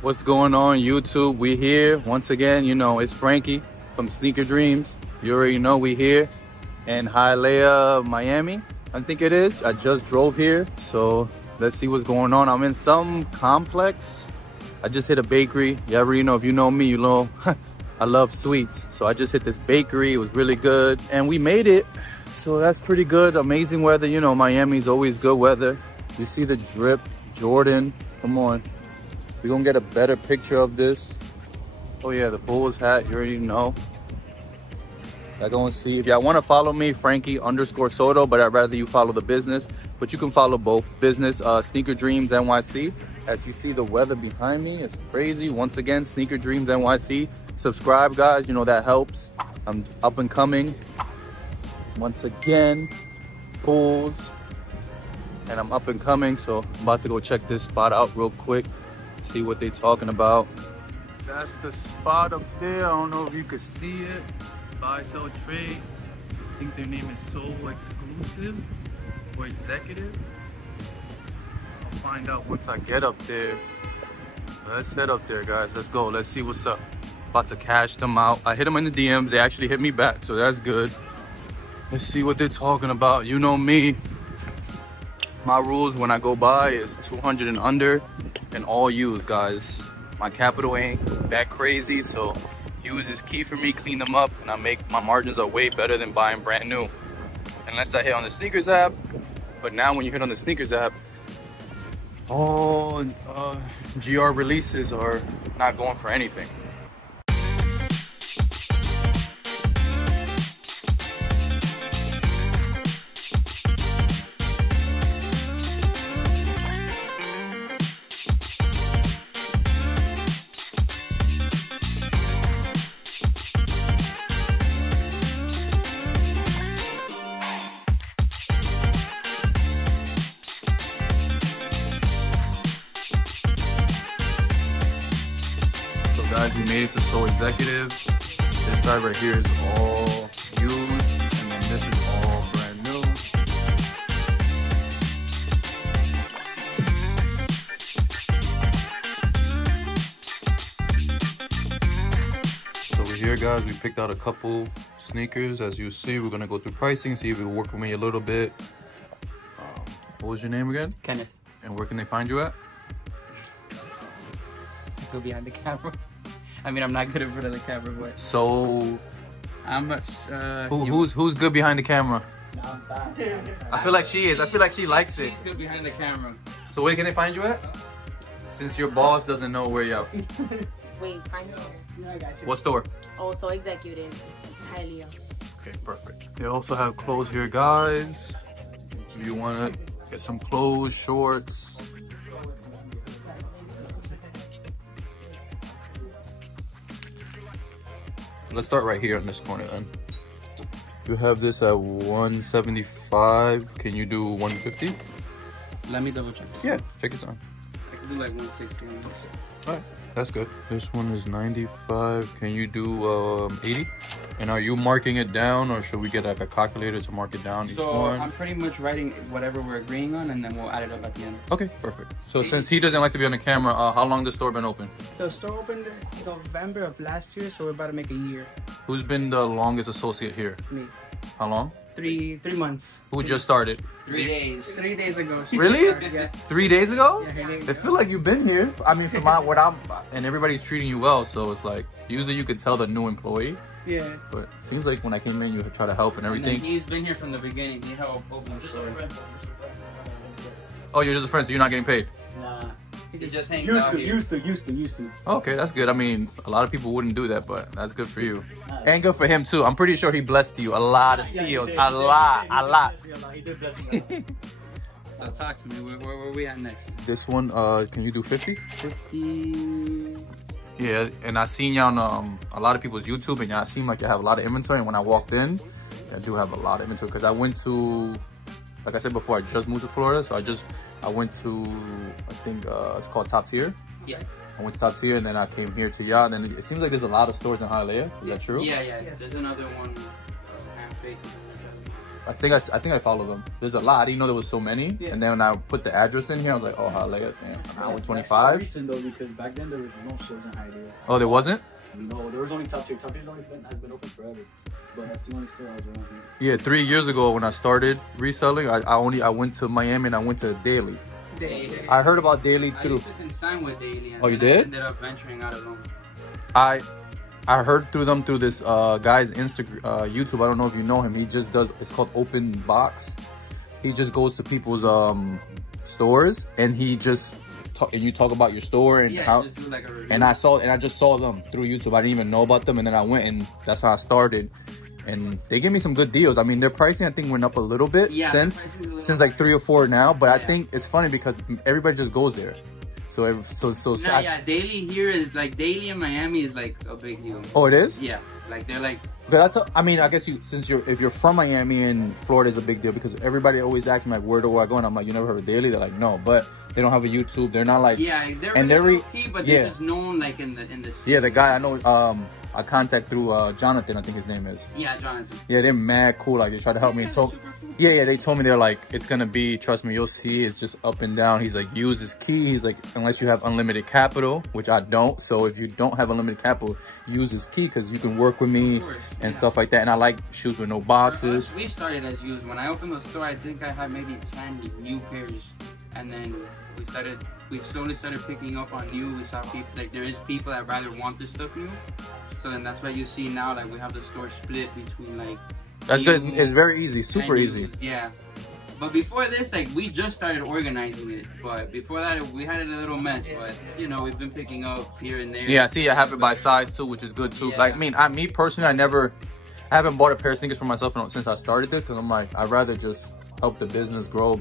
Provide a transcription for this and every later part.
What's going on, YouTube? We here once again. You know, it's Frankie from Sneaker Dreams. You already know we here in Hialeah, Miami, I think it is. I just drove here, so let's see what's going on. I'm in some complex. I just hit a bakery. You already know, if you know me, you know I love sweets. So I just hit this bakery. It was really good and we made it, so that's pretty good. Amazing weather. You know, Miami's always good weather. You see the drip, Jordan. Come on, we're gonna get a better picture of this. Oh yeah, the Bulls hat, you already know. Y'all gonna see. If y'all want to follow me, Frankie_Soto, but I'd rather you follow the business. But you can follow both business, Sneaker Dreams NYC. As you see, the weather behind me is crazy. Once again, Sneaker Dreams NYC. Subscribe, guys. You know that helps. I'm up and coming. Once again, Bulls, and I'm up and coming. So I'm about to go check this spot out real quick, see what they talking about. That's the spot up there. I don't know if you can see it. Buy, sell, trade. I think their name is So Exclusive or Executive. I'll find out once I get up there. Let's head up there, guys. Let's go. Let's see what's up. About to cash them out. I hit them in the DMs. They actually hit me back, so that's good. Let's see what they're talking about. You know me. My rules when I go buy is 200 and under and all used, guys. My capital ain't that crazy, so use is key for me. Clean them up and my margins are way better than buying brand new, unless I hit on the sneakers app. But now when you hit on the sneakers app, all GR releases are not going for anything. Guys, we made it to So Executive. This side right here is all used, and then this is all brand new. So we're here, guys. We picked out a couple sneakers. As you see, we're gonna go through pricing, see if it will work with me a little bit. What was your name again? Kenneth. And where can they find you at? Go behind the camera. I mean, I'm not good in front of the camera, but so I'm who's good behind the camera? No, I'm bad. I feel like she is. I feel like she likes it. She's good behind the camera. So where can they find you at? Since your boss doesn't know where you're at. Wait, find me. No, I got you. What store? Oh, So Executive. Hialeah. Okay, perfect. They also have clothes here, guys. If you want to get some clothes, shorts. Let's start right here in this corner then. You have this at 175. Can you do 150? Let me double check. Yeah, check it out. I can do like 160. All right, that's good. This one is 95. Can you do 80? And are you marking it down, or should we get like a calculator to mark it down each one? I'm pretty much writing whatever we're agreeing on, and then we'll add it up at the end. Okay, perfect. So since he doesn't like to be on the camera, how long the store been open? The store opened in November of last year, so we're about to make a year. Who's been the longest associate here? Me. How long? Three months. Who just started? 3 days. 3 days ago. Really? Yeah. 3 days ago? Yeah, her name- I feel like you've been here. I mean, from what I'm, and everybody's treating you well, so it's like usually you could tell the new employee. Yeah. But it seems like when I came in, you try to help and And everything. then he's been here from the beginning. He helped open the store. Oh, you're just a friend, so you're not getting paid. Nah. He just hangs out here. Used to. Okay, that's good. I mean, a lot of people wouldn't do that, but that's good for you. And good for him too. I'm pretty sure he blessed you a lot of steals. A lot. He did bless me. So talk to me. Where are we at next? This one, can you do 50? 50. Yeah, and I seen y'all on a lot of people's YouTube, and y'all seem like you have a lot of inventory. And when I walked in, I do have a lot of inventory because I went to, like I said before, I just moved to Florida, so I went to, I think it's called Top Tier. Yeah. I went to Top Tier, and then I came here to y'all. And then it seems like there's a lot of stores in Hialeah. Is that true? Yeah. There's another one. Half-baked. I think I follow them. There's a lot. I didn't know there was so many. Yeah. And then when I put the address in here, I was like, oh, Hialeah, damn, an hour 25. Recent though, because back then there was no stores in Hialeah. Oh, there wasn't? No, there was only Top Tier. Top Tier has been open forever. But that's the only store I was around here. Yeah, 3 years ago when I started reselling, I went to Miami and I went to Daily. I heard about Daily I through. used to consign with Daily. And Oh, you then did? I ended up venturing out alone. I heard through them through this guy's Instagram, YouTube. I don't know if you know him. He just does. It's called Open Box. He just goes to people's stores and he just and you talk about your store and how. Just do like a review. And I just saw them through YouTube. I didn't even know about them, and then I went and that's how I started. And they give me some good deals. I mean, their pricing I think went up a little bit since like 3 or 4 now. But I think it's funny because everybody just goes there. Yeah, Daily here is like Daily in Miami is like a big deal. Oh, it is? Yeah, like they're like. But I mean, I guess if you're from Miami and Florida is a big deal because everybody always asks me like, where do I go? And I'm like, you never heard of Daily? They're like, no, but they don't have a YouTube. They're not like they're really key, but they're just known like in the city. Yeah, the guy I know I contact through Jonathan, I think his name is. Yeah, Jonathan. Yeah, they're mad cool. Like they try to help me. Yeah, they told me they're like, it's gonna be, trust me, you'll see, it's just up and down. He's like, use his key. He's like, unless you have unlimited capital, which I don't. So if you don't have unlimited capital, use his key because you can work with me and stuff like that. And I like shoes with no boxes. We started as used. When I opened the store, I think I had maybe 10 new pairs. And then we slowly started picking up on new. We saw people, like there is people that rather want this stuff new. So then that's why you see now, like we have the store split between like. That's good. It's very easy, super easy. Yeah. But before this, like we just started organizing it. But before that, we had it a little mess. But you know, we've been picking up here and there. Yeah, see, I have it by size too, which is good too. Yeah. Like, me personally, I haven't bought a pair of sneakers for myself since I started this because I'm like, I'd rather just help the business grow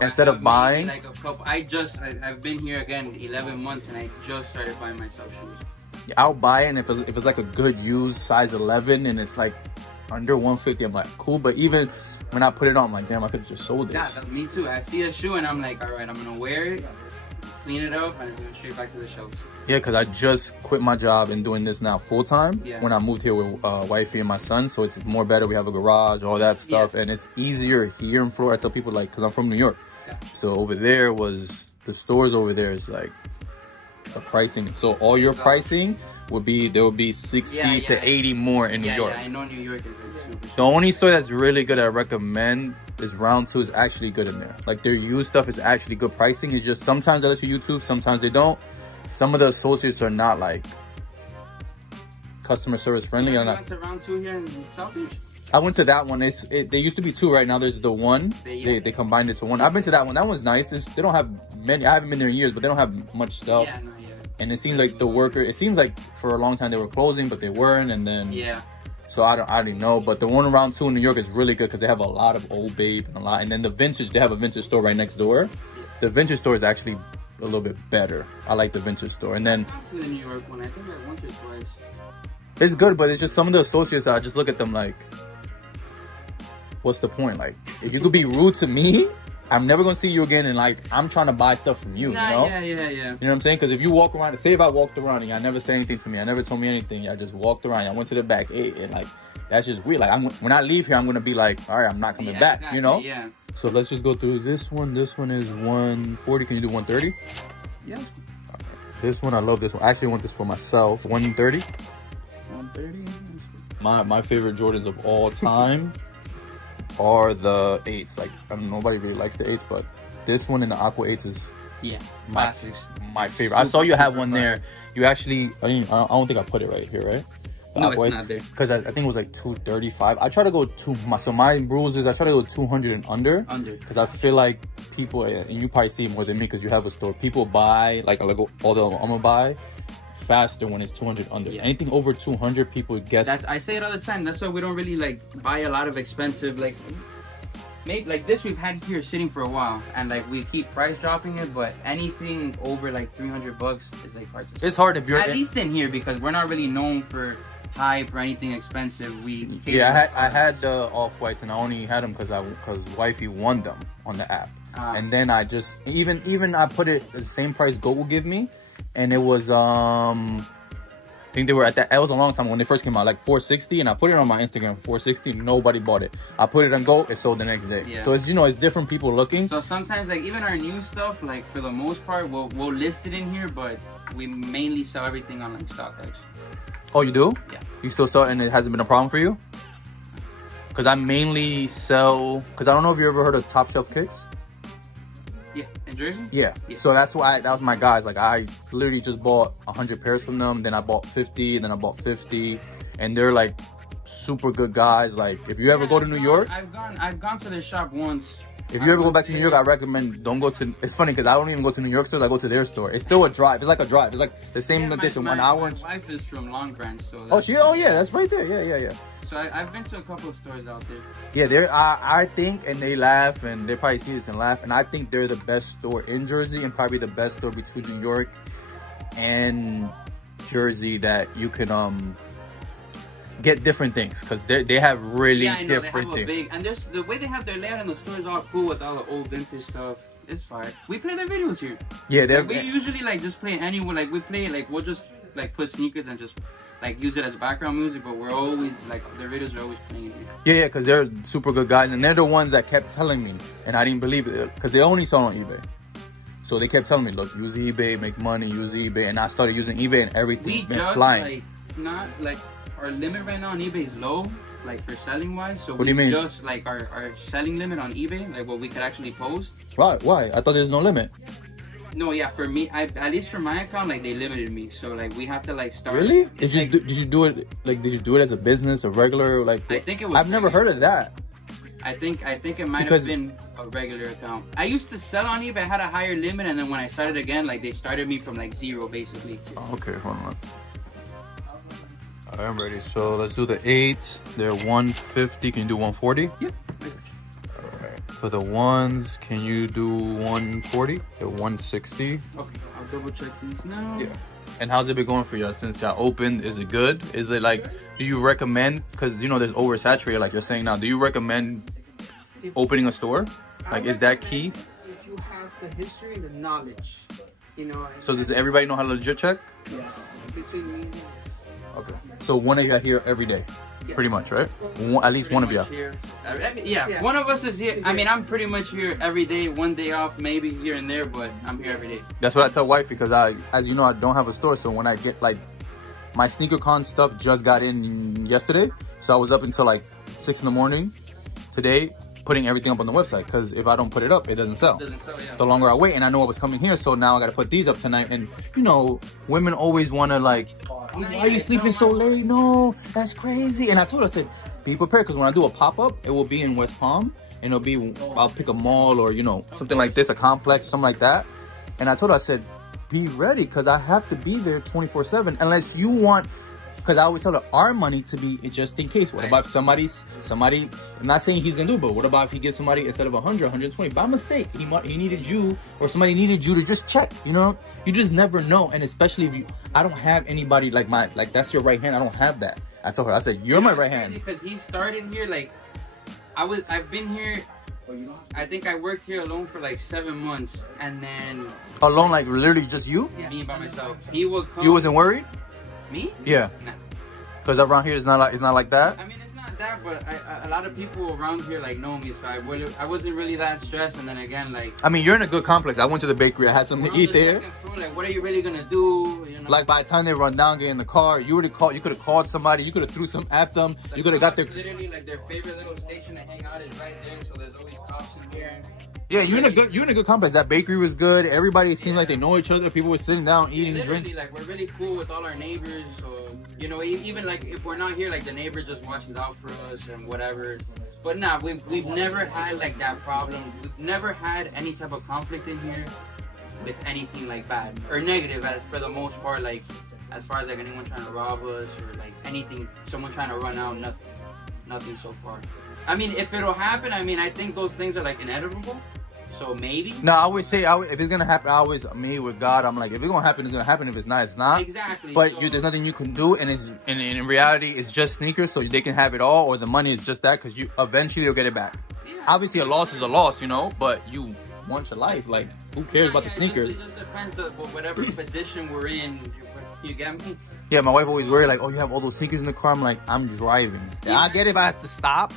instead of buying. Like I've been here again 11 months and I just started buying myself shoes. I'll buy it, and if it's like a good used size 11 and it's like under 150, I'm like, cool. But even when I put it on, I'm like, damn, I could have just sold this. Yeah, me too. I see a shoe and I'm like, all right, I'm gonna wear it, clean it up, and it's going straight back to the shelves. Yeah, because I just quit my job and doing this now full time when I moved here with wifey and my son. So it's more better. We have a garage, all that stuff, and it's easier here in Florida. I tell people like, because I'm from New York, so over there the stores over there is like the pricing. So all your pricing would be, there would be 60 to 80 more in New York. Yeah, I know New York is like super. The only store that's really good I recommend is Round 2 is actually good in there. Like their used stuff is actually good pricing. It's just sometimes they let you YouTube, sometimes they don't. Some of the associates are not like customer service friendly. You went to Round 2 here in South Beach? I went to that one. They used to be 2. Right now there's the 1. They combined it to 1. I've been to that one. That one's nice. They don't have many. I haven't been there in years, but they don't have much stuff. Yeah, no, and it seems like it seems like for a long time they were closing, but they weren't. And then so I don't know. But the one around 2 in New York is really good because they have a lot of Old Babe and and then the vintage. They have a vintage store right next door. The vintage store is actually a little bit better. I like the vintage store. And then to the New York one, I think I went there twice. It's good, but it's just some of the associates, I just look at them like, what's the point? Like, if you could be rude to me, I'm never gonna see you again, and like, I'm trying to buy stuff from you, you know? Yeah. You know what I'm saying? Because if you walk around, say if I walked around and y'all never say anything to me, I never told me anything, I just walked around, I went to the back, ate, and like, that's just weird. Like, when I leave here, I'm gonna be like, all right, I'm not coming back, exactly, you know? Yeah. So let's just go through this one. This one is 140. Can you do 130? Yeah. This one, I love this one. I actually want this for myself. 130. 130. My favorite Jordans of all time are the 8s. Like, nobody really likes the 8s, but this one in the Aqua 8s is my favorite. I saw you have one there. You actually, I don't think I put it right here, right? No, it's not there. Because I think it was like 235. I try to go so my rules is I try to go 200 and under. Because I feel like people, and you probably see more than me because you have a store. People buy, like although I'm gonna buy faster when it's 200 under. Anything over 200, people guess. I say it all the time. That's why we don't really like buy a lot of expensive, like maybe like this we've had here sitting for a while, and like we keep price dropping it, but anything over like $300 is like hard to sell. It's hard if you're at least in here because we're not really known for hype or anything expensive. I had the off-whites and I only had them because wifey won them on the app, and then I just even I put it the same price Goat will give me, and it was think they were at that. It was a long time when they first came out, like 460, and I put it on my Instagram 460. Nobody bought it. I put it on Go. It sold the next day. Yeah. So it's, you know, it's different people looking. So sometimes, like, even our new stuff, like, for the most part, we'll list it in here, but we mainly sell everything on, like, StockX. Oh, you do? Yeah. You still sell it and it hasn't been a problem for you? Because I mainly sell, because I don't know if you ever heard of Top Shelf Kicks. Yeah, in Jersey? Yeah. So that's why, that was my guys. Like, I literally just bought 100 pairs from them. Then I bought 50, then I bought 50. And they're like super good guys. Like, if you ever go to New York. I've gone to their shop once. If you ever go back to New York, I recommend don't go to, it's funny because I don't even go to New York stores, I go to their store. It's still a drive. It's like a drive. It's like the same like this in 1 hour. My wife is from Long Branch, so. Oh, oh yeah, that's right there. Yeah. So I've been to a couple of stores out there. Yeah, they're, I think, and they laugh, and they probably see this and laugh, and I think they're the best store in Jersey and probably the best store between New York and Jersey that you can get different things, because they have really different things. And there's the way they have their layout in the store is all cool with all the old vintage stuff. It's fine. We play their videos here. Yeah, like, we usually like just play anyone. Like we play like we'll just like put sneakers and just like use it as background music, but we're always like their videos are always playing here. Yeah, because they're super good guys, and they're the ones that kept telling me, and I didn't believe it because they only sell on eBay. So they kept telling me, look, use eBay, make money, use eBay, and I started using eBay, and everything's been flying. Like not like our limit right now on eBay is low, like for selling wise. So what do you mean? Just like our selling limit on eBay, like what we could actually post. Why? I thought there's no limit. No, yeah, for me, at least for my account, like they limited me, so like we have to like start. Really? Did you do it as a business, a regular like? I think it was. I've never heard of that. I think it might have been a regular account. I used to sell on eBay, I had a higher limit, and then when I started again, like they started me from like 0 basically. Oh, okay, hold on. Alright, I'm ready. So let's do the 8s. They're 150. Can you do 140? Yep. For the ones, can you do 140? They're 160. Okay, I'll double check these now. Yeah. And how's it been going for you since y'all opened? Is it good? Is it like, do you recommend, because you know there's oversaturated like you're saying now, do you recommend opening a store? Like, is that key? If you have the history and the knowledge, you know. So does everybody know how to legit check? Yes. Between me and you, yes. Okay. So one of you are here every day? Yeah. Pretty much, right? At least one of you. Yeah, one of us is here. I mean, I'm pretty much here every day. One day off, maybe here and there, but I'm here every day. That's what I tell wife, because as you know, I don't have a store. So when I get like my SneakerCon stuff just got in yesterday, so I was up until like 6 in the morning today putting everything up on the website, because if I don't put it up, it doesn't sell. Yeah. The longer I wait, and I know I was coming here, so now I got to put these up tonight. And you know, women always want to like, why are you sleeping so late? No, that's crazy. And I told her, I said, be prepared, because when I do a pop-up, it will be in West Palm, and it'll be, I'll pick a mall or, you know, something like this, a complex or something like that. And I told her, I said, be ready, because I have to be there 24/7 unless you want, because I always tell her our money to be just in case. What about if somebody, I'm not saying he's gonna do it, but what about if he gives somebody, instead of 100, 120 by mistake, he needed you, or somebody needed you to just check, you know? You just never know. And especially if you, I don't have anybody like that's your right hand. I don't have that. I told her, I said, you're my right hand. Because he started here, like, I've been here, I think I worked here alone for like 7 months, and then. Alone, like literally just you? Yeah. Me by myself. He would come. You wasn't worried? Me? Yeah. Nah. Because around here it's not like that. I mean, it's not that, but a lot of people around here like know me, so I wasn't really that stressed. And then again, like, I mean, you're in a good complex. I went to the bakery. I had something to eat there. Floor, like, what are you really gonna do? You know? Like, by the time they run down, get in the car, you could have called somebody. You could have threw some at them. Like, you could have got their. Literally, like their favorite little station to hang out is right there. So there's always cops in here. Yeah, you're in a good complex. That bakery was good. Everybody seemed like they know each other. People were sitting down, eating, drinking. Like, we're really cool with all our neighbors. So, you know, even like if we're not here, like the neighbor just watches out for us and whatever. But nah, we've never had like that problem. We've never had any type of conflict in here with anything like bad or negative. For the most part, like as far as like anyone trying to rob us or like anything, someone trying to run out, nothing so far. I mean, if it'll happen, I mean, I think those things are like inevitable. So maybe. No, I always say, if it's gonna happen, I always, me with God, I'm like, if it's gonna happen, it's gonna happen. If it's not, it's not. Exactly. But so, there's nothing you can do, and in reality, it's just sneakers, so they can have it all, or the money is just that, because you eventually you'll get it back. Yeah. Obviously, a loss is a loss, you know, but you want your life. Like, who cares about the sneakers? It just depends on whatever position we're in. You get me? Yeah, my wife always worried like, oh, you have all those sneakers in the car. I'm like, I'm driving. Yeah, I get it if I have to stop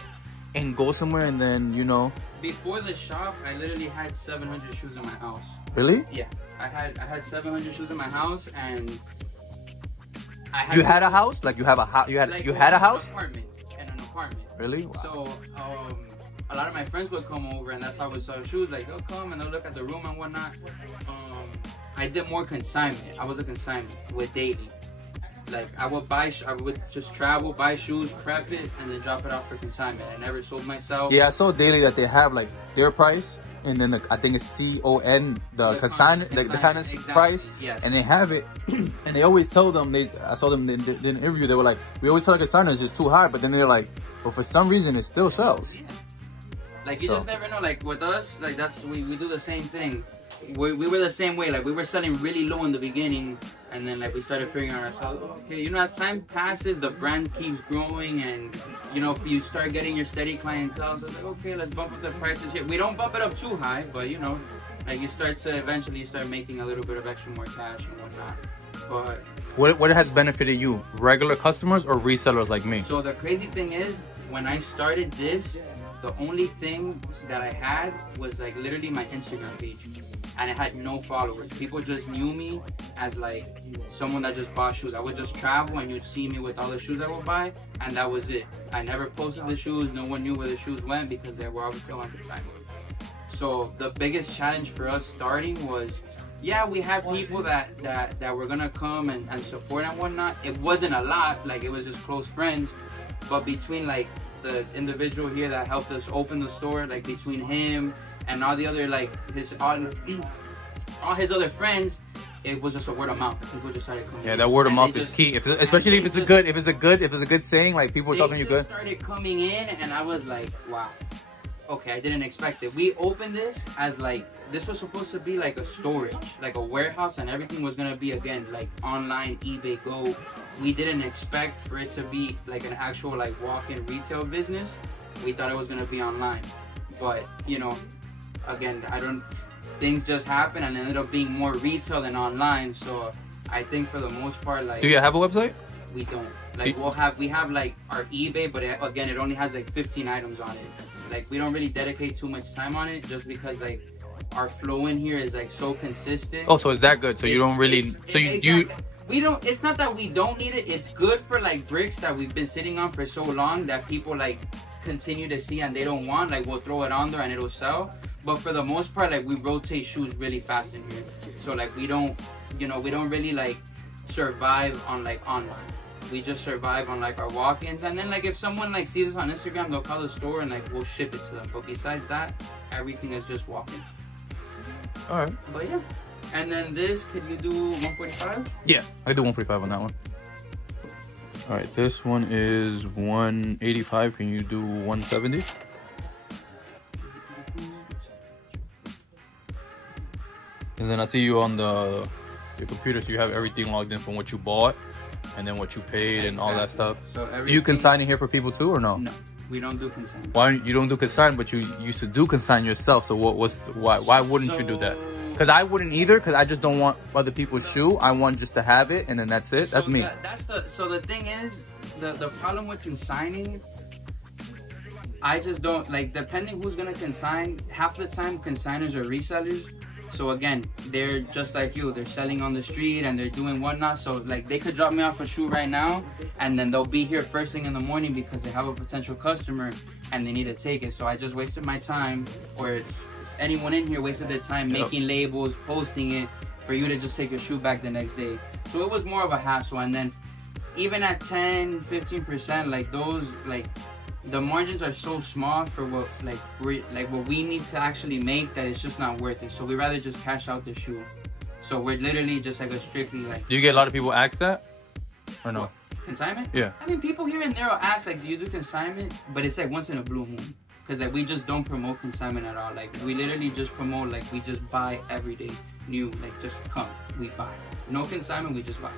and go somewhere and then, you know. Before the shop, I literally had 700 shoes in my house. Really? Yeah, I had 700 shoes in my house, and you had a house? Like you have a house? You had a house? An apartment. Really? Wow. So a lot of my friends would come over, and that's how we saw shoes. Like they'll come and they'll look at the room and whatnot. I did more consignment. I was a consignment with daily. Like I would just travel, buy shoes, prep it, and then drop it off for consignment. I never sold myself. Yeah, I saw daily that they have like their price, and then I think it's CON, the consignment, the kind of exactly, price, yes. And they have it, and they always tell them. I saw them in the interview. They were like, we always tell the consignment it's just too high, but then they're like, well, for some reason it still sells. Yeah. Like you just never know. Like with us, like we do the same thing. We were the same way. Like we were selling really low in the beginning, and then like we started figuring out ourselves. Okay, you know, as time passes, the brand keeps growing, and you know, you start getting your steady clientele. So it's like, okay, let's bump up the prices here. We don't bump it up too high, but you know, like you start to eventually start making a little bit of extra more cash and whatnot. But what has benefited you? Regular customers or resellers like me? So the crazy thing is, when I started this, the only thing that I had was like literally my Instagram page. And I had no followers. People just knew me as like someone that just bought shoes. I would just travel and you'd see me with all the shoes I would buy, and that was it. I never posted the shoes. No one knew where the shoes went because they were obviously on consignment. So the biggest challenge for us starting was, yeah, we had people that were gonna come and support and whatnot. It wasn't a lot, like it was just close friends. But between like the individual here that helped us open the store, like between him and all the other like all his other friends, it was just a word of mouth. People just started coming. Yeah, that word of mouth is key. Especially if it's a good saying, like people are talking you good. Started coming in, and I was like, wow, okay, I didn't expect it. We opened this as like this was supposed to be like a storage, like a warehouse, and everything was gonna be again like online, eBay, Go. We didn't expect for it to be like an actual like walk-in retail business. We thought it was gonna be online, but you know. Again, things just happen and it ended up being more retail than online. So I think for the most part, like, do you have a website? We don't. Like we have like our eBay, but again, it only has like 15 items on it. Like we don't really dedicate too much time on it just because like our flow in here is like so consistent. Oh, so it's that good. So you don't really. We don't. It's not that we don't need it. It's good for like bricks that we've been sitting on for so long that people like continue to see and they don't want. Like we'll throw it on there and it'll sell. But for the most part, like we rotate shoes really fast in here. So like we don't, you know, we don't really like survive on like online. We just survive on like our walk-ins. And then like if someone like sees us on Instagram, they'll call the store and like we'll ship it to them. But besides that, everything is just walk-in. All right. But yeah. And then this, could you do 145? Yeah, I do 145 on that one. All right, this one is 185. Can you do 170? And then I see you on your computer, so you have everything logged in from what you bought and then what you paid and all that stuff. So do you consign in here for people too or no? No, we don't do consign. Why you don't do consign, but you used to do consign yourself? So why wouldn't you do that? Because I wouldn't either, because I just don't want other people's shoe. I want just to have it and then that's it. That's me. So the thing is, the problem with consigning, I just don't, like, depending who's gonna consign, half the time consigners are resellers. So again, they're just like you. They're selling on the street and they're doing whatnot. So like they could drop me off a shoe right now and then they'll be here first thing in the morning because they have a potential customer and they need to take it. So I just wasted my time, or anyone in here wasted their time making labels, posting it for you to just take your shoe back the next day. So it was more of a hassle. And then even at 10, 15%, like those, like the margins are so small for what what we need to actually make that it's just not worth it. So we rather just cash out the shoe. So we're literally just like a strictly like. Do you get a lot of people ask that, or no? What? Consignment? Yeah. I mean, people here and there will ask like, do you do consignment? But it's like once in a blue moon, because like we just don't promote consignment at all. Like we literally just promote like we just buy every day new. Like just come, we buy. No consignment, we just buy.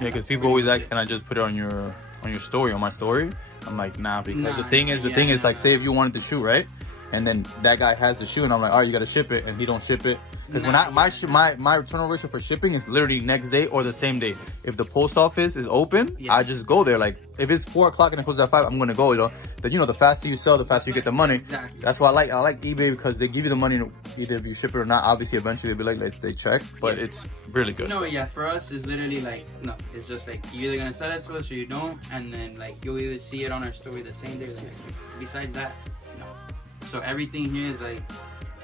Yeah, because people always ask, can I just put it on your story, on my story? I'm like, nah, because the thing is like, say if you wanted the shoe, right? and then that guy has the shoe, and I'm like, all right, you gotta ship it, and he don't ship it. Because when my return ratio for shipping is literally next day or the same day. If the post office is open, I just go there. Like if it's 4 o'clock and it closes at 5, I'm gonna go. You know, then the faster you sell, the faster you get the money. Exactly. That's why I like eBay, because they give you the money either if you ship it or not. Obviously, eventually they'll be like they check, but it's really good. No, yeah, for us it's literally like no, it's just like you're either gonna sell it to us or you don't, and then like you'll either see it on our story the same day or the next week. Besides that, no. So everything here is like.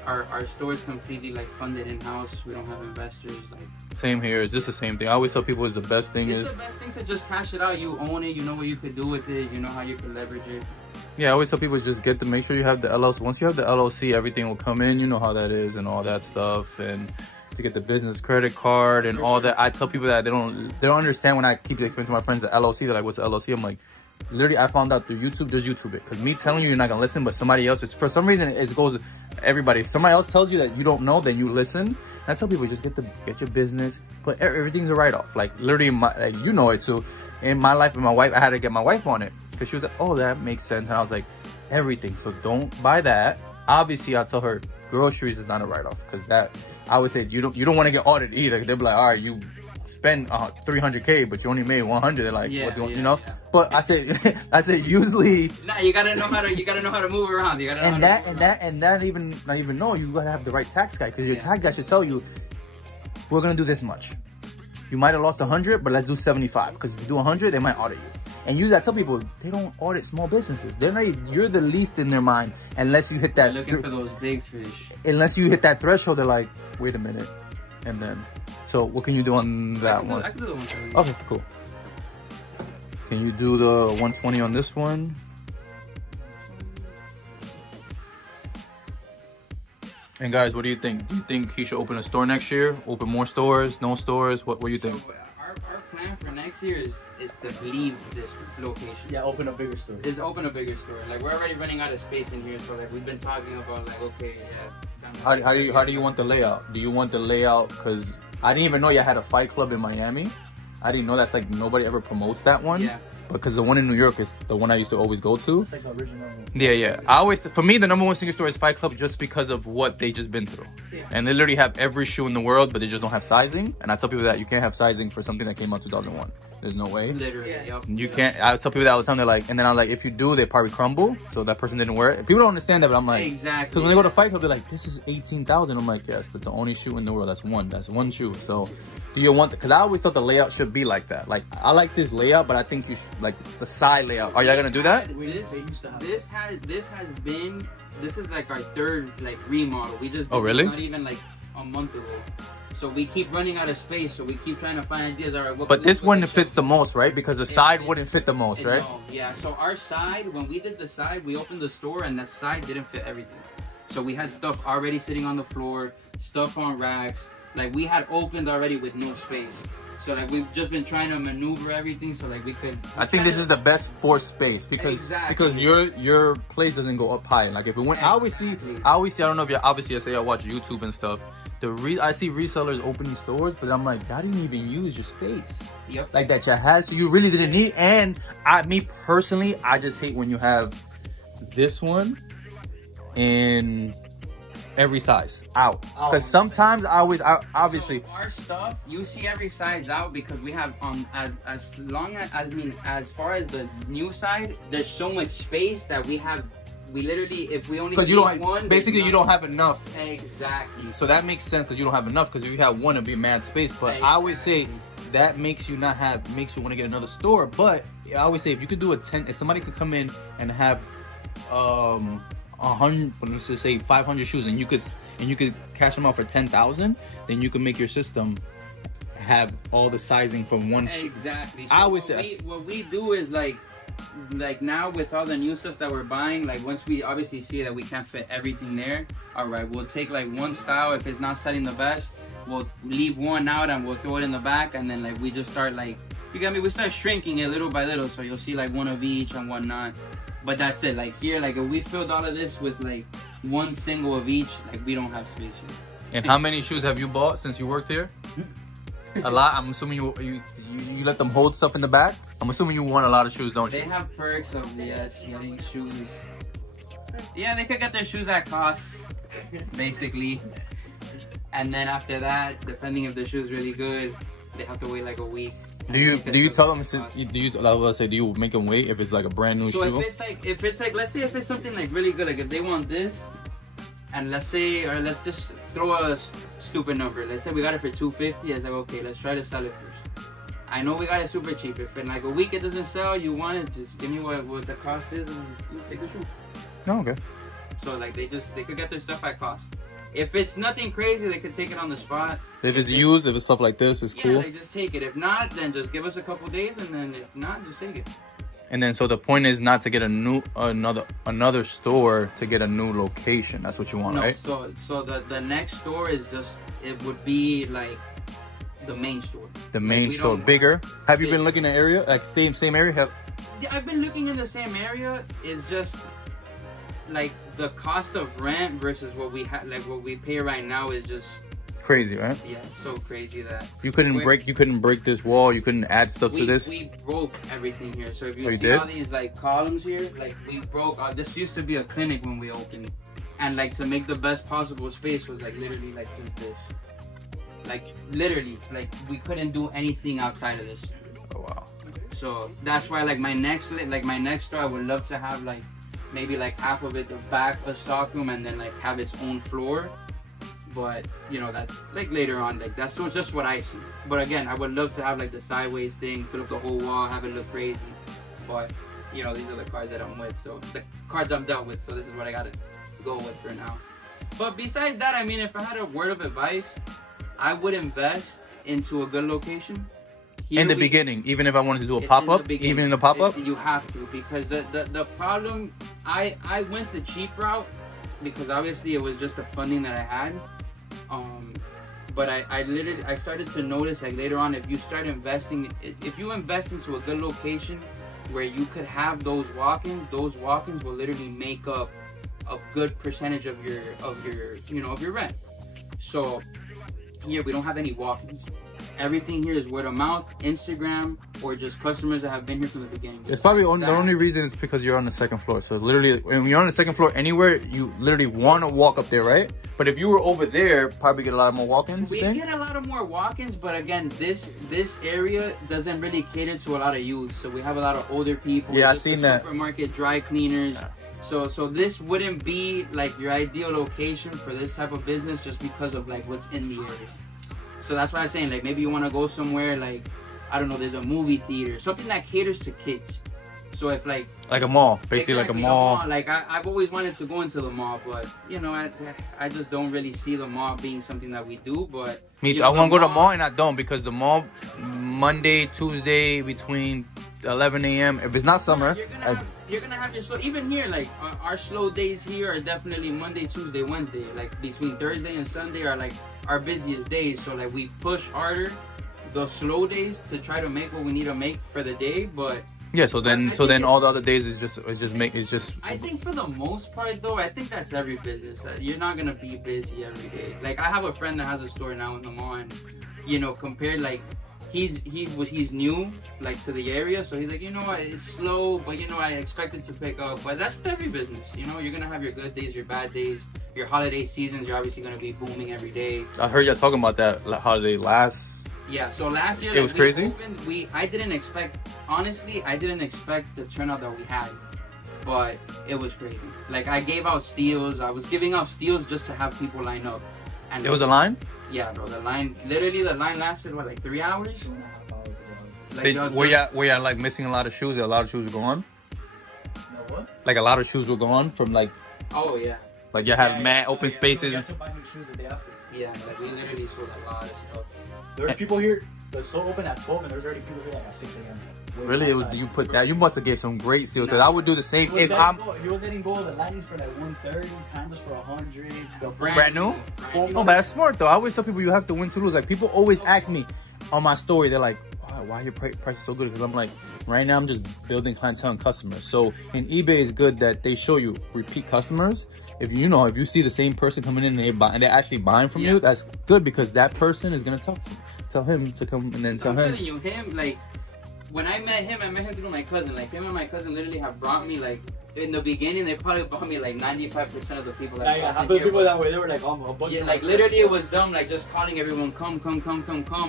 Our store is completely like funded in-house. We don't have investors. Like same here. It's just the same thing. I always tell people it's the best thing. It's the best thing to just cash it out. You own it. You know what you could do with it. You know how you can leverage it. Yeah, I always tell people just make sure you have the LLC. Once you have the LLC, everything will come in. You know how that is and all that stuff. And to get the business credit card and all that. I tell people that they don't understand when I keep explaining to my friends the LLC. They're like, what's the LLC? I'm like, literally, I found out through YouTube, just YouTube it. Because me telling you, you're not going to listen, but somebody else, for some reason, it goes everybody. If somebody else tells you that you don't know, then you listen. And I tell people, just get your business, but everything's a write-off. Like, literally, you know it. So, in my life with my wife, I had to get my wife on it. Because she was like, oh, that makes sense. And I was like, everything. So, don't buy that. Obviously, I tell her, groceries is not a write-off. Because that, I would say, you don't want to get audited either. They'll be like, all right, you spend 300K, but you only made 100. They're like, what's going, you know? Yeah. But I said usually. Nah, you gotta know how to move around. You gotta know and not even know, you gotta have the right tax guy, because your tax guy should tell you, we're gonna do this much. You might have lost 100, but let's do 75. Because if you do 100, they might audit you. And usually I tell people, they don't audit small businesses. You're the least in their mind unless you hit that. They're looking for those big fish. Unless you hit that threshold, they're like, wait a minute, and then. So what can you do on that one? I can do the 120. Okay, cool. Can you do the 120 on this one? And guys, what do you think? Do you think he should open a store next year? Open more stores? No stores? What do you think? So our plan for next year is to leave this location. Yeah, open a bigger store. Open a bigger store. Like we're already running out of space in here, so like we've been talking about like, okay, yeah. It's time to how do you want the layout? Do you want the layout? Because I didn't even know you had a fight club in Miami. I didn't know that's like nobody ever promotes that one. Yeah. Because the one in New York is the one I used to always go to. It's like the original. Yeah. For me, the #1 sneaker store is Fight Club, just because of what they just been through. Yeah. And they literally have every shoe in the world, but they just don't have sizing. And I tell people that you can't have sizing for something that came out 2001. There's no way. Literally, yep. You can't. I tell people that all the time. They're like, and then I'm like, if you do, they probably crumble. So that person didn't wear it. People don't understand that, but I'm like, exactly. Because when they go to Fight Club, they're like, this is 18,000. I'm like, yes, that's the only shoe in the world. That's one shoe. So. Do you want? Because I always thought the layout should be like that. Like I like this layout, but I think you should like the side layout. Are y'all gonna do that? This is like our third like remodel. We just really? Not even like a month ago. So we keep running out of space. So we keep trying to find ideas. All right, but this one fits the most, right? Because the side wouldn't fit the most, right? No, yeah. So our side, when we did the side, we opened the store and that side didn't fit everything. So we had stuff already sitting on the floor, stuff on racks. Like we had opened already with no space. So like we've just been trying to maneuver everything so like we could. I think this is the best for space because your place doesn't go up high. Like if it went, I always see. I don't know if you obviously I say I watch YouTube and stuff. I see resellers opening stores, but I'm like, I didn't even use your space. Yep. Like that you had, so you really didn't need. And me personally, I just hate when you have this one in every size out, because sometimes obviously so our stuff you see every size out because we have as far as the new side, there's so much space that we literally, if we only because you don't one, basically you don't have enough. Exactly. So that makes sense because you don't have enough, because if you have one it'd be mad space. But exactly. I always say that makes you want to get another store. But I always say if you could do if somebody could come in and have 100, let's just say 500 shoes, and you could cash them out for 10,000, then you can make your system have all the sizing from one. Exactly. So I always say what we do is like now with all the new stuff that we're buying, like once we obviously see that we can't fit everything there, all right, we'll take like one style. If it's not selling the best, we'll leave one out and we'll throw it in the back, and then like we just start like, you got me, we start shrinking it little by little, so you'll see like one of each and whatnot. But that's it. Like here, like if we filled all of this with like one single of each, like we don't have space here. And how many shoes have you bought since you worked here? A lot. I'm assuming you let them hold stuff in the back. I'm assuming you want a lot of shoes, don't you? They have perks of getting shoes. Yeah, they could get their shoes at cost, basically. And then after that, depending if the shoe's really good, they have to wait like a week. Do you tell them? Do you make them wait if it's like a brand new shoe? So if it's like, let's say if it's something like really good, like if they want this, and let's just throw a stupid number. Let's say we got it for $250. I was like, okay, let's try to sell it first. I know we got it super cheap. If in like a week it doesn't sell, you want it, just give me what the cost is, and you take the shoe. Oh, okay. So like they could get their stuff at cost. If it's nothing crazy, they could take it on the spot. If it's used, if it's stuff like this, it's cool. Yeah, like just take it. If not, then just give us a couple days, and then if not, just take it. And then so the point is not to get another store, to get a new location. That's what you want, right? So the next store is just, it would be like the main store. The main store, bigger. Have you been looking at area, like same area? Yeah, I've been looking in the same area. It's just like the cost of rent versus what we had, like what we pay right now, is just crazy, right? Yeah, so crazy that you couldn't break this wall. You couldn't add stuff to this. We broke everything here. So if you see all these like columns here, like we broke. This used to be a clinic when we opened, and like to make the best possible space was like literally like just this. Like literally, like we couldn't do anything outside of this. Oh wow. So that's why like my next store, I would love to have like maybe like half of it the back a stockroom, and then like have its own floor. But you know, that's like later on, like that's just what I see. But again, I would love to have like the sideways thing, fill up the whole wall, have it look crazy. But you know, these are the cards that I'm with, so the cards I'm dealt with, so this is what I gotta go with for now. But besides that, I mean, if I had a word of advice, I would invest into a good location. In the beginning, even if I wanted to do a pop-up, even in the pop-up? You have to, because the problem, I went the cheap route, because obviously it was just the funding that I had. But I started to notice like later on, if you start investing, if you invest into a good location where you could have those walk-ins will literally make up a good percentage of your rent. So here we don't have any walk-ins. Everything here is word of mouth, Instagram, or just customers that have been here from the beginning. It's probably the only reason is because you're on the second floor. So literally, when you're on the second floor anywhere, you literally want to walk up there, right? But if you were over there, probably get a lot more walk-ins. We get a lot of more walk-ins, but again, this area doesn't really cater to a lot of youth. So we have a lot of older people. Yeah, I've seen that. Supermarket, dry cleaners. Yeah. So this wouldn't be like your ideal location for this type of business, just because of like what's in the area. So that's why I'm saying, like, maybe you want to go somewhere like, I don't know, there's a movie theater, something that caters to kids. So if like a mall, basically, like a mall. Like I've always wanted to go into the mall, but you know, I just don't really see the mall being something that we do. But me too. I want to go to the mall, and I don't, because the mall Monday, Tuesday between 11 a.m. If it's not summer, you're gonna have your slow. Even here, like our slow days here are definitely Monday, Tuesday, Wednesday. Like between Thursday and Sunday are like our busiest days. So like we push harder those slow days to try to make what we need to make for the day. But yeah, so then all the other days is just. I think for the most part though, I think that's every business. You're not gonna be busy every day. Like I have a friend that has a store now in the mall, and you know, compared like. He's new like to the area, so he's like, you know what, it's slow, but you know, I expect it to pick up. But that's with every business, you know, you're gonna have your good days, your bad days, your holiday seasons, you're obviously gonna be booming every day. I heard y'all talking about that holiday last. Yeah, so last year it was crazy. I didn't expect the turnout that we had, but it was crazy. Like I gave out steals, I was giving out steals just to have people line up. And it was a line? Yeah, bro. The line lasted what, like 3 hours? Like, were you like missing a lot of shoes? A lot of shoes were gone? No, what? Like a lot of shoes were gone from like. Oh yeah. Like you have mad open spaces. You have to buy new shoes the day after. Yeah, like we literally sold a lot of stuff. There's people here. The store opened at 12, and there's already people here like at 6 a.m. Really? It was you put that? You must have gave some great steals, because I would do the same. He was letting go of the lightnings for like 130, pandas for 100. Brand new? No, but that's smart though. I always tell people you have to win to lose. Like people always ask me on my story, they're like, why your price is so good? Because I'm like, right now I'm just building clientele and customers. So in eBay is good that they show you repeat customers. If you see the same person coming in and they're actually buying from you, that's good, because that person is gonna tell him to come and then tell him. I'm telling you, like. When I met him through my cousin. Like him and my cousin literally have brought me like in the beginning, they probably bought me like 95% of the people that Like, half the people that were there were like, a bunch yeah, of like literally it was them, like just calling everyone, come,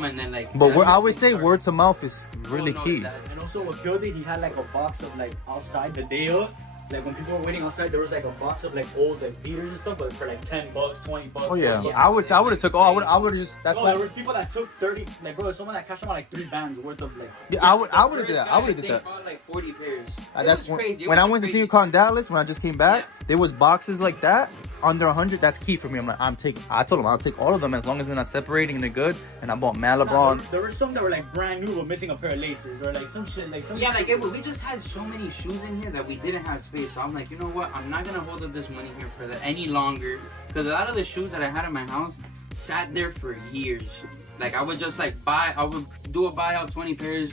and then like. But I always say word to mouth is really key. And also what killed it, he had like a box of like outside the day of. Like when people were waiting outside, there was like a box of like old like beaters and stuff, but for like $10, $20. Oh yeah, Yeah. I would have took all. I would have just. That's No, why. there were people that took 30. Like bro, someone that cashed out like 3 bands worth of like. Yeah, I would have did that. I would have did that. Bought like 40 pairs. That's crazy. When I went to Senior Con Dallas, when I just came back, there was boxes like that under 100. That's key for me. I'm like, I told them I'll take all of them as long as they're not separating and they're good. And I bought Malibron. There were some that were like brand new but missing a pair of laces or like some shit like some. Yeah, shit. like we just had so many shoes in here that we didn't have space. So I'm like, you know what? I'm not gonna hold up this money here for any longer because a lot of the shoes that I had in my house sat there for years. Like I would just like I would do a buyout, 20 pairs,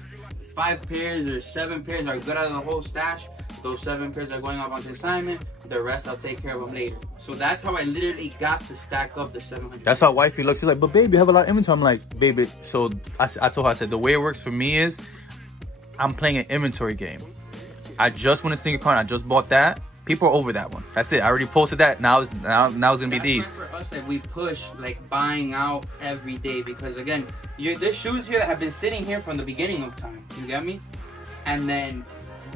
5 pairs or 7 pairs are good out of the whole stash. Those 7 pairs are going off on consignment. The rest I'll take care of them later. So that's how I literally got to stack up the 700. That's how wifey looks. She's like, but baby, you have a lot of inventory. I'm like, baby. So I told her, I said, the way it works for me is I'm playing an inventory game. I just went to Sneaker Con. I just bought that. People are over that one. That's it. I already posted that. Now it's gonna be these. For us, that we push like buying out every day because again, there's shoes here that have been sitting here from the beginning of time. You get me? And then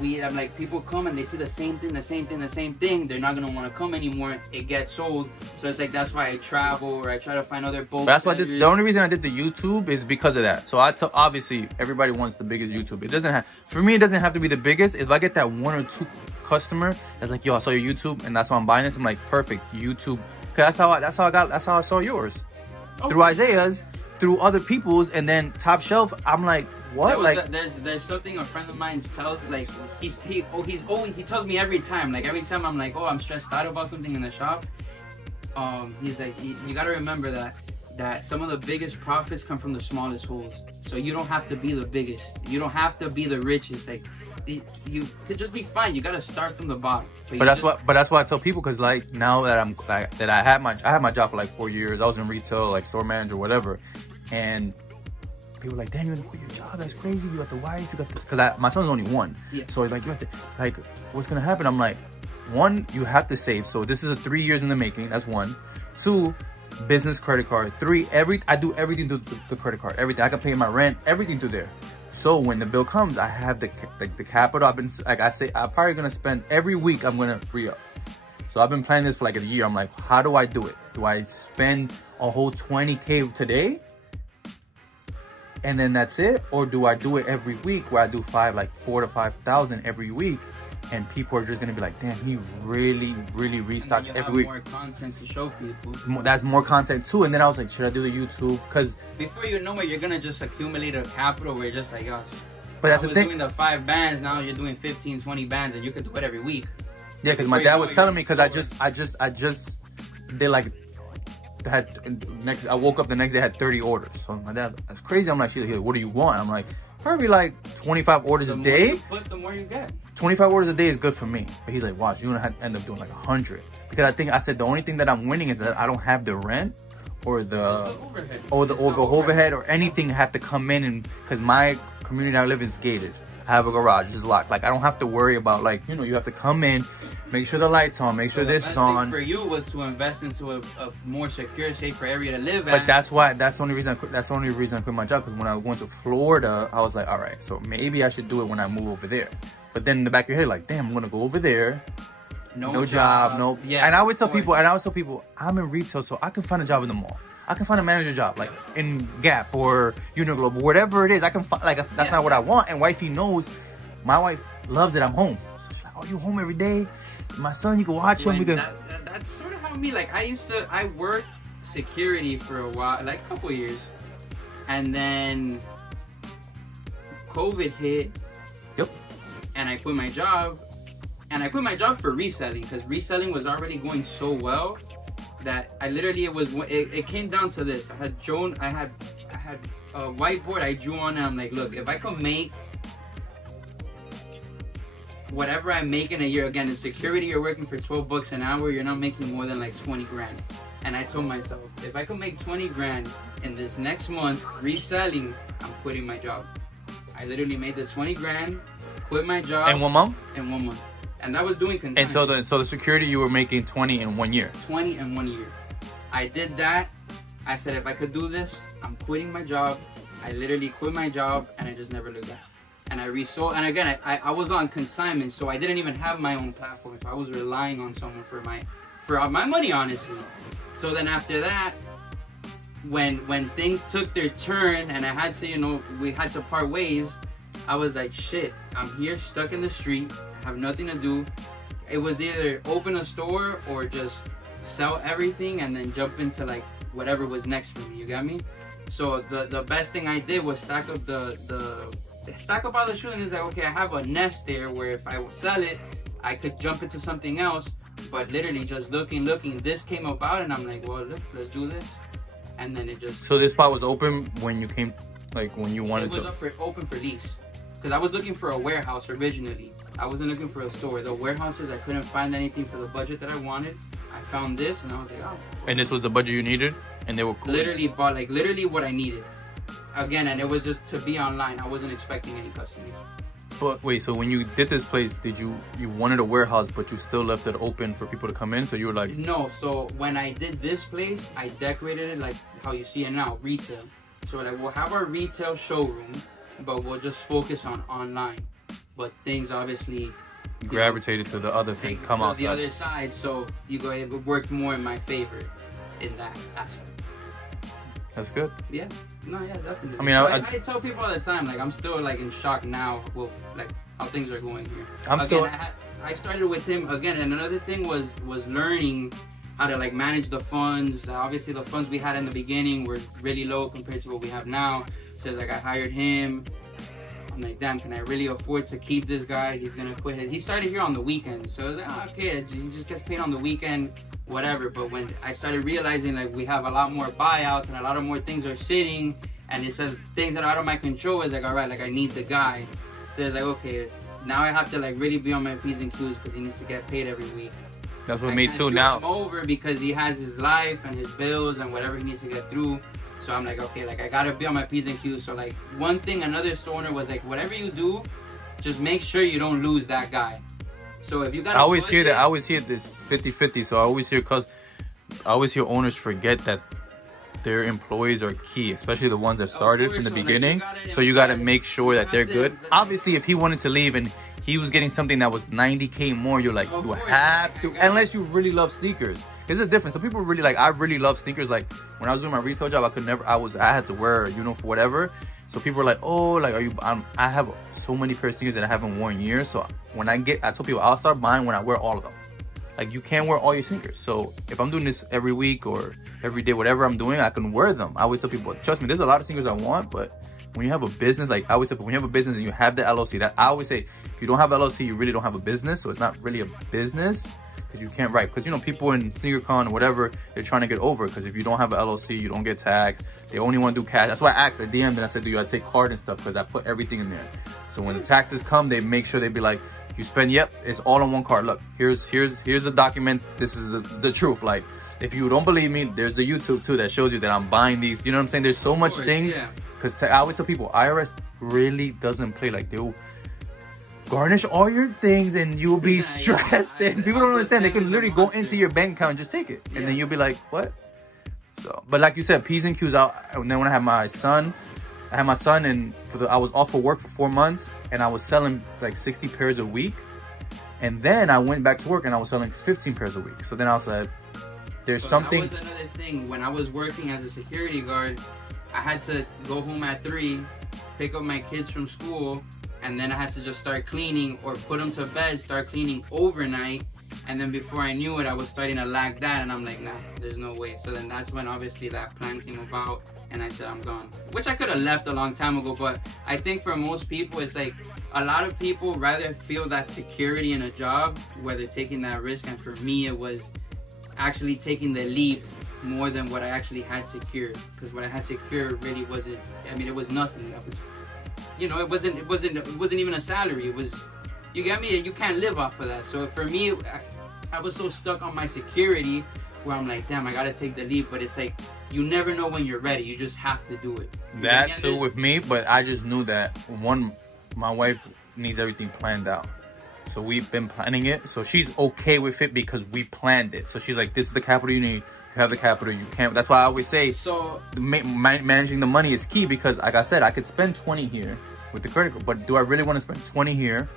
I'm like, people come and they see the same thing. They're not gonna want to come anymore. It gets sold. So it's like that's why I travel or I try to find other bulk. That's why the only reason I did the YouTube is because of that. So obviously everybody wants the biggest YouTube. It doesn't have, for me, it doesn't have to be the biggest. If I get that 1 or 2 customer that's like, yo, I saw your YouTube and that's why I'm buying this. I'm like, perfect, YouTube. Cause that's how I saw yours. Okay. Through Isaiah's, through other people's, and then Top Shelf. I'm like, what? There's something a friend of mine tells, like he tells me every time. Like every time I'm like, oh, I'm stressed out about something in the shop. He's like, you gotta remember that some of the biggest profits come from the smallest holes. So you don't have to be the biggest. You don't have to be the richest. Like you could just be fine. You gotta start from the bottom. But that's why I tell people, because like now that I had my job for like 4 years. I was in retail, like store manager, whatever, and people are like, damn, you quit your job, that's crazy. You got the wife, you got the, because my son's only 1. Yeah. So like, you have to, like, what's gonna happen? I'm like, 1, you have to save. So this is a 3 years in the making. That's 1. 2, business credit card. 3, I do everything through the credit card. Everything. I can pay my rent, everything through there. So when the bill comes, I have the capital. I've been, like I say, I'm probably gonna spend every week. I'm gonna free up. So I've been planning this for like a year. I'm like, how do I do it? Do I spend a whole 20K today? And then that's it? Or do I do it every week where I do 4 to 5,000 every week? And people are just gonna be like, damn, he really restocks every week. More content to show people. That's more content too. And then I was like, should I do the YouTube? Because before you know it, you're gonna just accumulate a capital where you're just like, gosh. But that's the thing. Doing the 5 bands, now you're doing 15, 20 bands, and you could do it every week. Yeah, because my dad was telling me, because I just did like, I woke up the next day, had 30 orders. So my dad, that's crazy. I'm like, she's like, what do you want? I'm like, probably like 25 orders a day. The more you get. 25 orders a day is good for me. But he's like, watch, you're gonna end up doing like 100. Because I said the only thing that I'm winning is that I don't have the rent or the overhead or anything have to come in, and because my community I live in is gated. I have a garage, it's locked. Like I don't have to worry about, like, you know, you have to come in, make sure the lights on, make sure this is on. For you was to invest into a more secure, safer area to live in. But that's the only reason I quit my job, because when I went to Florida, I was like, all right, so maybe I should do it when I move over there. But then in the back of your head, like, damn, I'm gonna go over there. No job, no. Yeah. And I always tell people, I'm in retail, so I can find a job in the mall. I can find a manager job, like in Gap or Uniqlo, whatever it is. I can find, like, that's not what I want. And wifey knows, my wife loves it. I'm home. So she's like, oh, you home every day? My son, you can watch him. That's sort of how me. Like I worked security for a while, like a couple years, and then COVID hit. Yep. And I quit my job, for reselling, because reselling was already going so well that I literally, it came down to this. I had a whiteboard I drew on, and I'm like, look, if I could make whatever I make in a year, again, in security, you're working for 12 bucks an hour, you're not making more than like 20 grand. And I told myself, if I could make 20 grand in this next month reselling, I'm quitting my job. I literally made the 20 grand, quit my job. In 1 month? In 1 month. And that was doing consignment. And so the security, you were making 20 in 1 year. 20 in 1 year. I did that. I said, if I could do this, I'm quitting my job. I literally quit my job and I just never looked back. And I resold. And again, I was on consignment, so I didn't even have my own platform. So I was relying on someone for my money, honestly. So then after that, when things took their turn and I had to, you know, we had to part ways, I was like, shit, I'm here stuck in the street, I have nothing to do. It was either open a store or just sell everything and then jump into like whatever was next for me, you got me? So the best thing I did was stack up stack up all the shoes, and it's like, okay, I have a nest there where if I would sell it, I could jump into something else. But literally just looking, this came about, and I'm like, well, look, let's do this. And then it just... So this spot was open when you came, like when you wanted to... It was open for lease. Because I was looking for a warehouse originally. I wasn't looking for a store. The warehouses, I couldn't find anything for the budget that I wanted. I found this, and I was like, oh. And this was the budget you needed? And they were cool? Literally bought, like, literally what I needed. Again, and it was just to be online. I wasn't expecting any customers. But wait, so when you did this place, did you wanted a warehouse, but you still left it open for people to come in? So you were like... No, so when I did this place, I decorated it like how you see it now, retail. So like we'll have our retail showroom, but we'll just focus on online. But things obviously... Gravitated to the other thing, come outside. The other side, so it worked more in my favor in that aspect. That's good. Yeah. No, yeah, definitely. I mean, I tell people all the time, like, I'm still, like, in shock now with, like, how things are going here. I started with him, again, and another thing was learning how to, like, manage the funds. Obviously, the funds we had in the beginning were really low compared to what we have now. So, like, I hired him. I'm like, damn, can I really afford to keep this guy? He's gonna quit. He started here on the weekend. So, I was like, oh, okay, he just gets paid on the weekend. Whatever. But when I started realizing like we have a lot more buyouts and a lot of more things are sitting, and it says things that are out of my control, it's like, all right, like I need the guy. So it's like, okay, now I have to like really be on my P's and Q's because he needs to get paid every week. That's what me too now. I'm over because he has his life and his bills and whatever he needs to get through. So I'm like, okay, like I gotta be on my P's and Q's. So like one thing another store owner was like, whatever you do, just make sure you don't lose that guy. So if you got, I always hear that. I always hear this 50-50. So I always hear owners forget that their employees are key, especially the ones that started from the beginning. So you got to make sure that they're good. Obviously, if he wanted to leave and he was getting something that was 90K more, you're like, you have to, unless you really love sneakers. There's a difference. Some people really like, I really love sneakers. Like when I was doing my retail job, I had to wear, you know, for whatever. So people are like, oh, like, I have so many pairs of sneakers that I haven't worn in years. So when I told people I'll start buying when I wear all of them. Like you can't wear all your sneakers. So if I'm doing this every week or every day, whatever I'm doing, I can wear them. I always tell people, trust me, there's a lot of sneakers I want, but when you have a business, like I always say, when you have a business and you have the LLC, that I always say, if you don't have LLC, you really don't have a business. So it's not really a business. Because you can't write, because you know people in SneakerCon or whatever, they're trying to get over, because if you don't have an LLC, you don't get taxed. They only want to do cash. That's why I asked, I DM'd and I said, do you gotta take card and stuff, because I put everything in there. So when the taxes come, they make sure they be like, you spend, yep, it's all on one card. Look, here's the documents. This is the truth. Like if you don't believe me, there's the YouTube too that shows you that I'm buying these. You know what I'm saying? There's so much things. Because I always tell people, IRS really doesn't play. Like they'll garnish all your things and you'll be stressed. And people don't understand. They can literally go into your bank account and just take it. And then you'll be like, what? So, but like you said, P's and Q's out. And then when I had my son, and I was off of work for 4 months and I was selling like 60 pairs a week. And then I went back to work and I was selling 15 pairs a week. So then I was like, there's something. That was another thing. When I was working as a security guard, I had to go home at 3, pick up my kids from school, and then I had to just start cleaning or put them to bed, start cleaning overnight. And then before I knew it, I was starting to lag that. And I'm like, nah, there's no way. So then that's when obviously that plan came about. And I said, I'm gone. Which I could have left a long time ago. But I think for most people, it's like a lot of people rather feel that security in a job where they're taking that risk. And for me, it was actually taking the leap more than what I actually had secured. Because what I had secured really wasn't, I mean, it was nothing. That was, you know, it wasn't even a salary. It was, you get me? You can't live off of that. So for me, I was so stuck on my security where I'm like, damn, I gotta take the leap. But it's like, you never know when you're ready. You just have to do it. That too with me, but I just knew that one, my wife needs everything planned out. So we've been planning it. So she's okay with it because we planned it. So she's like, this is the capital you need. You have the capital. You can't. That's why I always say, so managing the money is key, because like I said, I could spend 20 here with the credit card, but do I really want to spend 20 here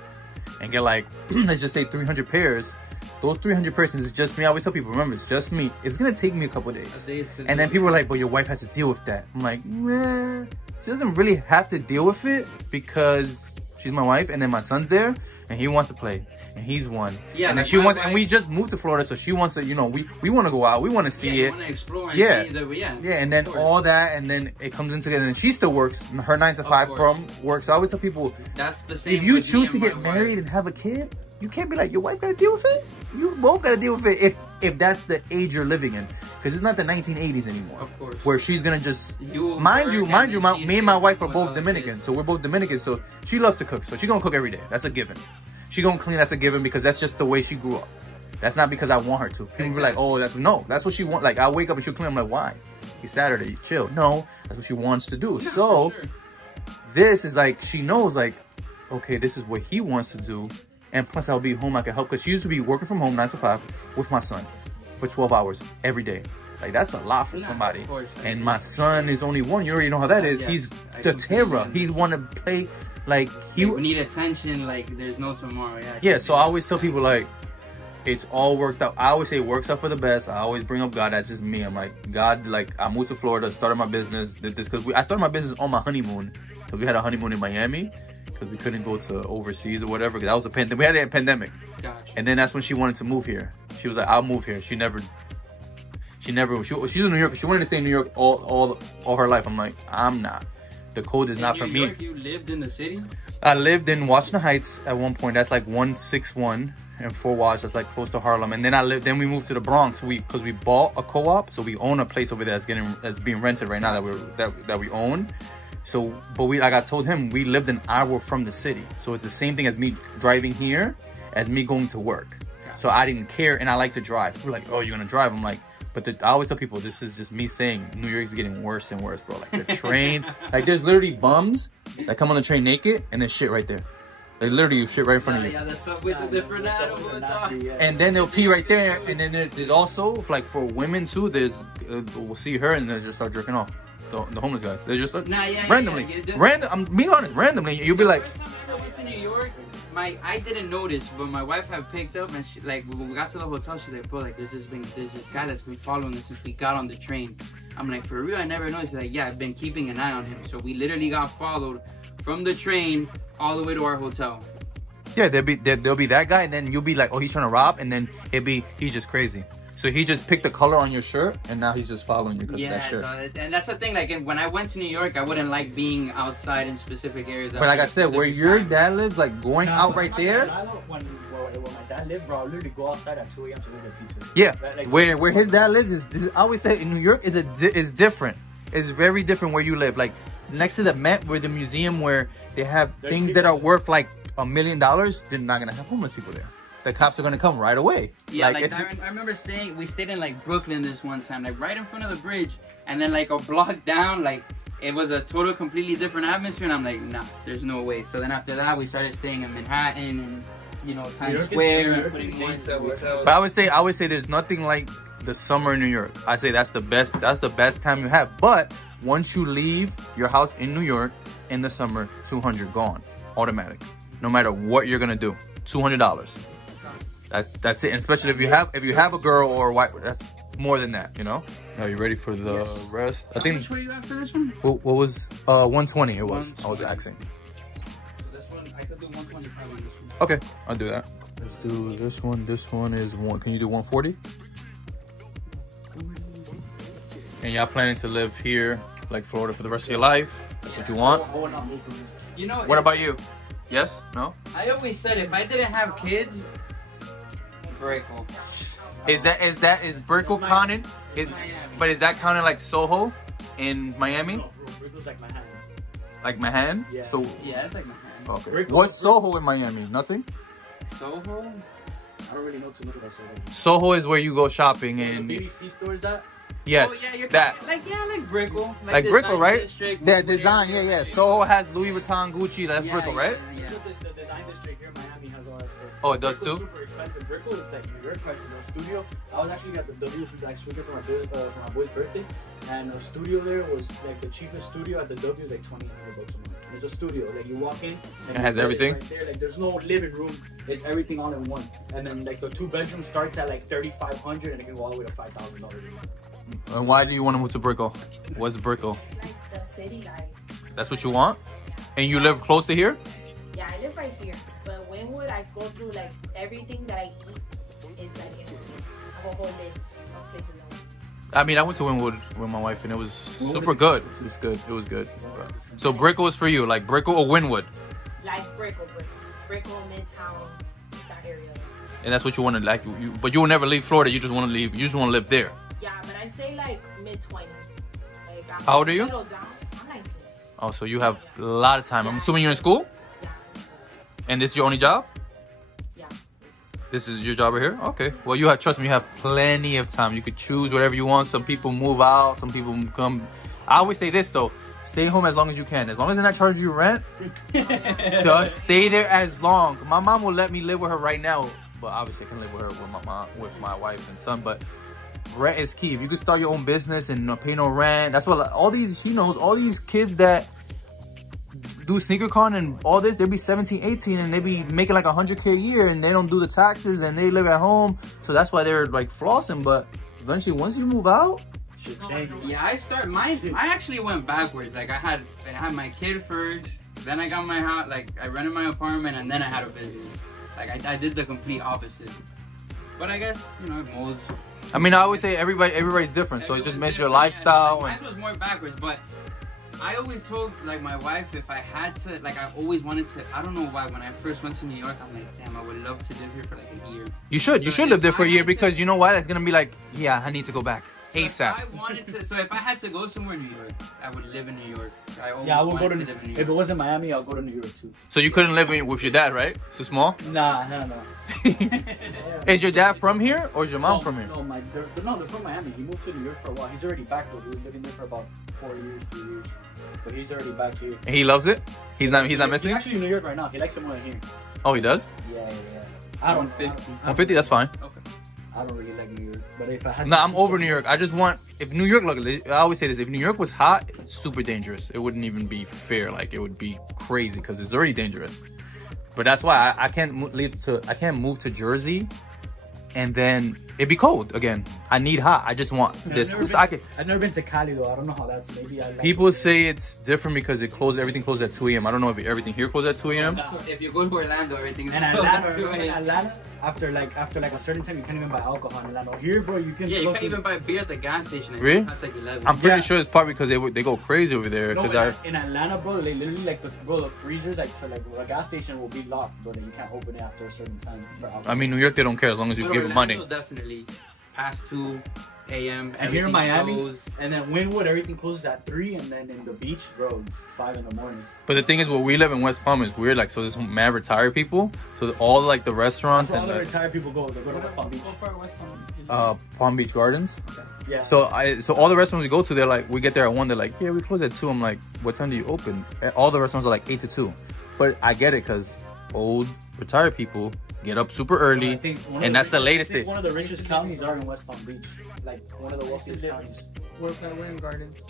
and get like, let's just say 300 pairs? Those 300 pairs is just me. I always tell people, remember, it's just me. It's going to take me a couple of days. And then people are like, but your wife has to deal with that. I'm like, nah, she doesn't really have to deal with it because she's my wife, and then my son's there and he wants to play. And he's one. Yeah, and then she wants, and we just moved to Florida, so she wants to, you know, we want to go out, we want to see it. Want to explore and see the, yeah, and then all that, and then it comes in together. And she still works her 9 to 5 from work. So I always tell people, that's the same. If you choose to get married and have a kid, you can't be like, your wife got to deal with it. You both got to deal with it if that's the age you're living in, because it's not the 1980s anymore. Of course. Where she's gonna just mind you, me and my wife are both Dominican, so we're both Dominican. So she loves to cook, so she's gonna cook every day. That's a given. She gonna clean, that's a given, because that's just the way she grew up. That's not because I want her to. People be like, oh, that's what she want. Like, I wake up and she'll clean. I'm like, why? It's Saturday, chill. No, that's what she wants to do. Yeah, so this is like, she knows like, okay, this is what he wants to do. And plus I'll be home, I can help, because she used to be working from home 9 to 5 with my son for 12 hours every day. Like, that's a lot for somebody. And my son is only 1. You already know how that is. He's the terror. He want to play. Like, we need attention, like there's no tomorrow. Yeah, so I always tell people, like, it's all worked out. I always say it works out for the best. I always bring up God. That's just me. I'm like, God, like, I moved to Florida, started my business, did this, because I started my business on my honeymoon. So we had a honeymoon in Miami, because we couldn't go to overseas or whatever, because that was a pandemic. We had a pandemic. Gotcha. And then that's when she wanted to move here. She was like, I'll move here. She's in New York. She wanted to stay in New York all her life. I'm like, I'm not. The code is not for me. You lived in the city? I lived in Washington Heights at one point. That's like 161 and 4 Wash. That's like close to Harlem. And then we moved to the Bronx. Because we bought a co-op, so we own a place over there that's being rented right now that we own. So, but like I told him, we lived an hour from the city. So it's the same thing as me driving here as me going to work. So I didn't care, and I like to drive. People are like, oh, you're gonna drive? I'm like, but I always tell people, this is just me saying New York's getting worse and worse, bro. Like the train, like there's literally bums that come on the train naked and then shit right there. Like literally shit right in front of you. Yeah, the subway, the different and then they'll pee right there. And then there's also, like for women too, we'll see her and they'll just start jerking off. The homeless guys, they're just like randomly. I'm being honest, randomly. You'll be like, the first time I ever went to New York, I didn't notice, but my wife had picked up, and she, like when we got to the hotel, she's like, bro, like there's this guy that's been following us since we got on the train. I'm like, for real? I never noticed. She's like, yeah, I've been keeping an eye on him. So we literally got followed from the train all the way to our hotel. Yeah, there'll be that guy, and then you'll be like, oh, he's trying to rob, and then he's just crazy. So he just picked the color on your shirt, and now he's just following you because of that shirt. Yeah, and that's the thing. Like when I went to New York, I wouldn't like being outside in specific areas. But like I said, where your dad lives, like going out right there. When my dad lived, bro, I literally go outside at 2 a.m. to go get pizza. Yeah, like, where his dad lives I always say in New York is different. It's very different where you live. Like next to the Met, where the museum where they have things that are worth like $1 million, they're not gonna have homeless people there. The cops are gonna come right away. Yeah, like I remember we stayed in like Brooklyn this one time, like right in front of the bridge, and then like a block down, like it was a total completely different atmosphere, and I'm like, nah, there's no way. So then after that, we started staying in Manhattan and, you know, Times Square and putting more into hotels. But I would say there's nothing like the summer in New York. I say that's the best time you have. But once you leave your house in New York in the summer, $200 gone, automatic. No matter what you're gonna do, $200. That's it. And especially if you have a girl or a wife, that's more than that, you know. Are you ready for the rest? I think. Which way you at for this one? What was 120? It was. 120. I was asking. So this one, I could do 125 on this one. Okay, I'll do that. Let's do this one. This one is one. Can you do 140? And y'all planning to live here, like Florida, for the rest of your life? That's what you want. You know. What about you? Yes? No? I always said if I didn't have kids. Brickell. Is Brickell counted? But is that counted like Soho in Miami? No, bro, Brickell's like Manhattan. Like Manhattan? Yeah. So yeah, it's like Manhattan. Okay. What's Soho in Miami? Nothing? Soho? I don't really know too much about Soho. Soho is where you go shopping and the BBC store is at? Yes, Oh, yeah, you're that. like Brickell. Like Brickell, right? District, That design, yeah. Soho has Louis Vuitton, Gucci. That's Brickell, right? Yeah. The design district here in Miami has all that stuff. Oh, it does Brickell's too? super expensive. Brickell is like New York prices. A studio. I was actually at the W like weekend for my boy's birthday, and a studio there was like the cheapest studio at the W is like $2,800 a month. It's a studio. Like you walk in, and it has everything. Right there. Like there's no living room. It's everything all in one. And then like the 2-bedroom starts at like $3,500, and it can go all the way to $5,000. And why do you want to move to Brickell? What's Brickell? Like the city life. That's what you want? And you live close to here? Yeah, I live right here. But Wynwood, I go through like everything that I eat is like a whole list of places. I mean, I went to Wynwood with my wife and it was super good. It was good. It was good. So Brickell is for you, like Brickell or Wynwood? Like Brickell, Midtown, that area. And that's what you want to like. But you will never leave Florida. You just want to leave. You just want to live there. Yeah, but I say like mid-20s. Like, How old are you? Down. I'm 19. Oh, so you have a lot of time. I'm assuming you're in school? Yeah. And this is your only job? Yeah. This is your job right here? Okay. Well, you have, trust me, you have plenty of time. You could choose whatever you want. Some people move out. Some people come. I always say this, though. Stay home as long as you can. As long as they're not charging you rent, just stay there as long. My mom will let me live with her right now. But obviously, I can live with her, with my mom, with my wife and son. But rent is key. If you can start your own business and not pay no rent, that's what all these, he knows, all these kids that do sneaker con and all this, they'll be 17, 18 and they be making like 100K a year and they don't do the taxes and they live at home. So that's why they're like flossing. But eventually, once you move out, Shit changes. Yeah, I actually went backwards. Like I had my kid first, then I got my house, like I rented my apartment, and then I had a business. Like I did the complete opposite. But I guess, you know, it molds. I mean, I always say everybody's different. So it just makes your lifestyle. Mine was more backwards, but I always told like my wife if I had to, like I always wanted to. I don't know why. When I first went to New York, I'm like, damn, I would love to live here for like a year. You should live there for a year because you know why? That's gonna be like, yeah, I need to go back ASAP. If I had to go somewhere in New York, I would live in New York. I would go to live in New York. If it wasn't Miami, I'll go to New York too. So you couldn't live with your dad, right? So small? Nah. Is your dad from here or is your mom from here? No, they're from Miami. He moved to New York for a while. He's already back though. He was living there for about 4 years, 3 years. But he's already back here. And he loves it? He's not missing? He's actually in New York right now. He likes it more than here. Oh, he does? Yeah. I don't 150, that's fine. Okay. I don't really like New York. But if I had I'm over New York. I just want, if New York, look, I always say this, if New York was hot, it's super dangerous. It wouldn't even be fair. Like, it would be crazy because it's already dangerous. But that's why I can't move to Jersey and then it'd be cold again. I need hot. I just want this. I've never been to Cali though. I don't know how that's. Maybe I like people say it's different because everything closed at 2 a.m. I don't know if everything here closed at 2 a.m. So if you go to Orlando, everything's and closed at 2 a.m. Atlanta, after like a certain time, you can't even buy alcohol in Atlanta. Here, bro, you can. Yeah, you can't even buy beer at the gas station. Really? That's like 11. I'm pretty sure it's probably because they go crazy over there. No, in Atlanta, bro, they literally like the freezers, like the gas station will be locked, but you can't open it after a certain time for alcohol. I mean, New York, they don't care as long as you give them money. Definitely past 2 a.m. And here in Miami, and then Wynwood, everything closes at 3, and then in the beach, bro, 5 in the morning. But the thing is, where we live in West Palm is weird. Like, so there's mad retired people. So all like the restaurants That's and where all the retired people go. They go to West Palm Beach. Palm Beach Gardens. Okay. Yeah. So all the restaurants we go to, they're like, we get there at 1. They're like, yeah, we close at 2. I'm like, what time do you open? And all the restaurants are like 8 to 2. But I get it because old retired people get up super early, and that's the latest. One of the richest counties are in West Palm Beach. Like one of the wealthiest counties. We're in Gardens.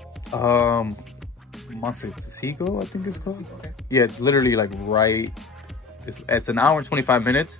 Montecito, I think it's called. Okay. Yeah, it's literally like right. It's an hour and 25 minutes,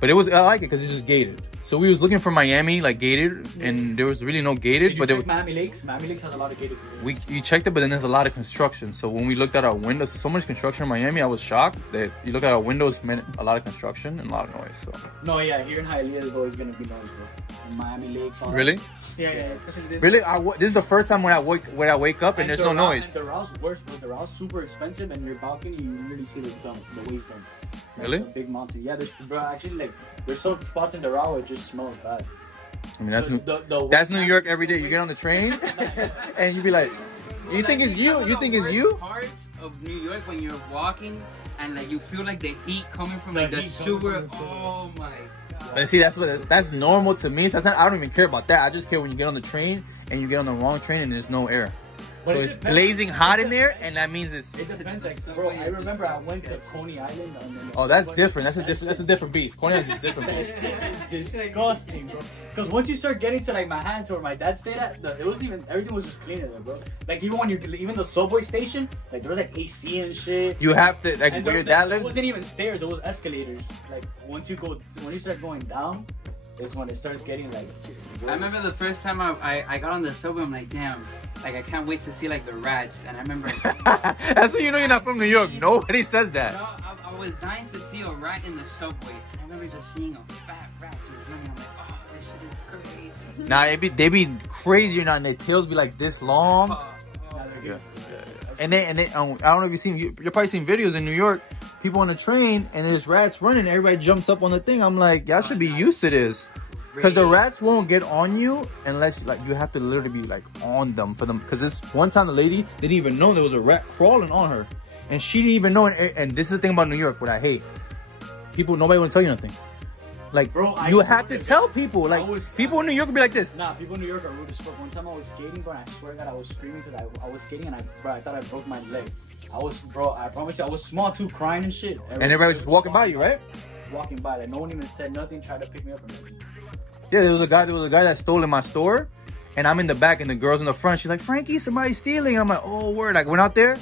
but I like it because it's just gated. So we was looking for Miami, like gated, and there was really no gated. Did you check Miami Lakes? Miami Lakes has a lot of gated. We checked it, but then there's a lot of construction. So when we looked at our windows, so much construction in Miami, I was shocked that you look at our windows, meant a lot of construction and a lot of noise. So. No, yeah, here in Hialeah is always gonna be noise, bro. In Miami Lakes. Really? Yeah, especially this. Really? This is the first time when I wake up and there's no noise. And the Rouse worse, but the Rouse super expensive, and your balcony you really see the waste dump. Really? The big mountain. Yeah, there's some spots in the Doral where it just smells bad. I mean, that's New York every day. You get on the train and you be like, you think it's you? You think it's you? Parts of New York when you're walking and like you feel like the heat coming from like the sewer. Oh my god. But see, that's normal to me. Sometimes I don't even care about that. I just care when you get on the train and you get on the wrong train and there's no air. But so it's blazing hot in there, and that means it's. It depends, like, bro. I remember I went to Coney Island. And then Oh, that's different. That's a different beast. Coney Island is a different beast. It's disgusting, bro. Because once you start getting to like Manhattan, where my dad stayed at, it wasn't even everything was just cleaner there, bro. Like even the subway station, like there was like AC and shit. You have to like where your dad lives. It wasn't even stairs; it was escalators. Like when you start going down, is when it starts getting like. I remember the first time I got on the subway, I'm like, damn, like I can't wait to see like the rats. And I remember that's when you know you're not from New York. Nobody says that. No, I was dying to see a rat in the subway. And I remember just seeing a fat rat just running. I'm like, oh, this shit is crazy. Nah, they be crazy or not, and their tails be like this long. Yeah. And then I don't know if you're probably seen videos in New York, people on the train and there's rats running, everybody jumps up on the thing. I'm like, y'all should be used to this. Because the rats won't get on you unless like you have to literally be like on them for them. Because this one time the lady didn't even know there was a rat crawling on her. And she didn't even know. And this is the thing about New York, what I hate. Nobody will tell you nothing. Like, bro, you have to tell people. Like, people in New York will be like this. Nah, people in New York are rude as fuck. One time I was skating, bro, and I swear to God, I was screaming because I was skating and I thought I broke my leg. I promise you, I was small too, crying and shit. And everybody was just walking by you, right? Walking by, like no one even said nothing, tried to pick me up or nothing. Yeah, there was a guy that stole in my store, and I'm in the back, and the girl's in the front. She's like, Frankie, somebody's stealing. And I'm like, oh, word. I went out there.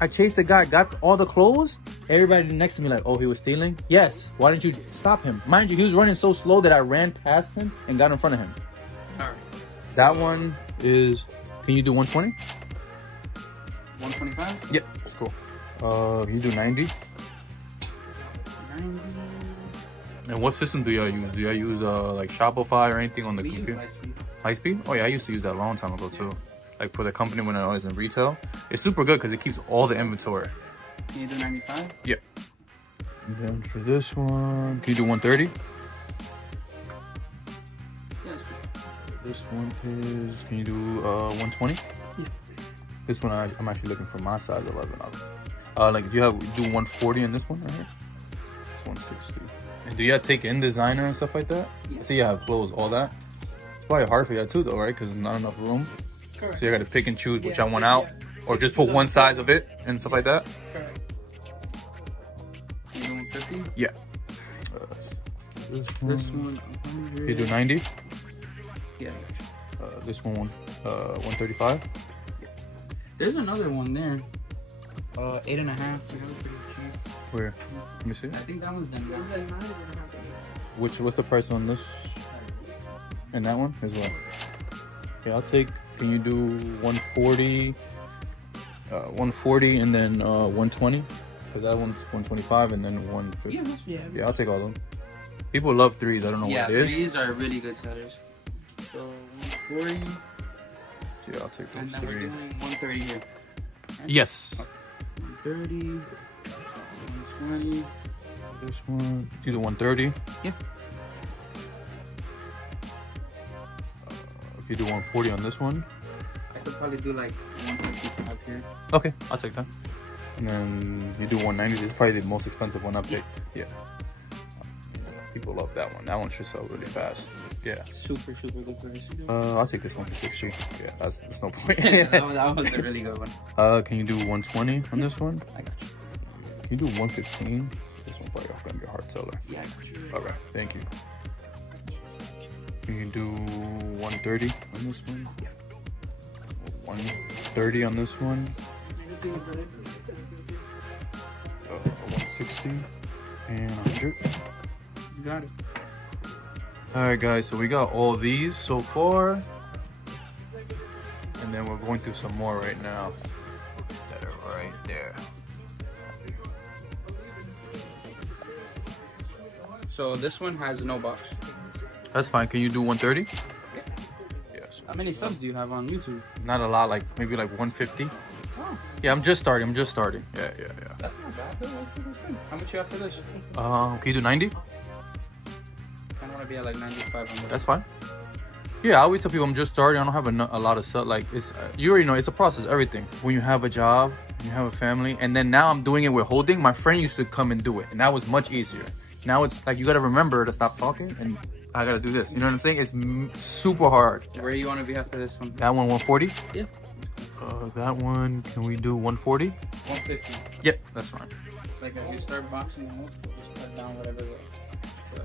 I chased the guy, got all the clothes. Everybody next to me like, oh, he was stealing? Yes. Why didn't you stop him? Mind you, he was running so slow that I ran past him and got in front of him. All right. That one is, can you do 120? 125? Yeah, that's cool. Can you do 90? 90. And what system do y'all use? Do y'all use like Shopify or anything on the computer? Lightspeed? Oh yeah, I used to use that a long time ago too. Like for the company when I was in retail. It's super good because it keeps all the inventory. Can you do 95? Yeah. And then for this one, can you do 130? Yeah, that's good. This one is, can you do 120? Yeah. This one I'm actually looking for my size 11 of. Like if you do 140 in this one right here? It's 160. And do you take in designer and stuff like that? Yeah. So you have clothes, all that? It's probably hard for you too though, right? Because there's not enough room. Correct. So you gotta pick and choose which I want out. Or just put one size of it and stuff like that? Correct. You do 150? Yeah. This one, 100. You do 90? Yeah. This one, 135? Yeah. There's another one there. 8.5. Pretty cheap. Where? Let me see. I think that one's done now. What's the price on this? And that one as well? Yeah, I'll take, can you do 140? 140 and then 120? Because that one's 125 and then 150. Yeah, I'll take all of them. People love threes. I don't know what it is. Yeah, threes are really good sellers. So 140. Yeah, I'll take those And then three. we're doing 130 here. Right? Yes. Okay. 130. 120. This one. Do the 130. Yeah. If you do 140 on this one. I could probably do like 155 here. Okay, I'll take that. And then you do 190. This is probably the most expensive one I've picked. Yeah. People love that one. That one should sell really fast. Yeah. Super good price. I'll take this one for 60. Yeah, that's no point. that was a really good one. Can you do 120 on this one? I got you. Can you do 115? This one's probably gonna be a hard seller. Yeah, I got you. All right, thank you. Can you do 130 on this one? Yeah. 130 on this one. 160 and 100. You got it. All right, guys. So we got all these so far, and then we're going through some more right now that are right there. So this one has no box. That's fine. Can you do 130? Yeah. Yes. How many subs do you have on YouTube? Not a lot. Like maybe like 150. Oh. Yeah, I'm just starting. Yeah. That's not bad. That's good. How much you have for this? Can you do 90? I want to be at like 95. That's fine. Yeah, I always tell people I'm just starting. I don't have a lot of stuff. Like it's, you already know, it's a process. Everything. When you have a job, you have a family, and then now I'm doing it with holding. My friend used to come and do it, and that was much easier. now it's like you gotta remember to stop talking and I gotta do this. You know what I'm saying? It's super hard. Where do you want to be after this one? That one 140? Yeah. That one, can we do 140? 150. Yep, that's fine. Like as you start boxing them up, just put down whatever the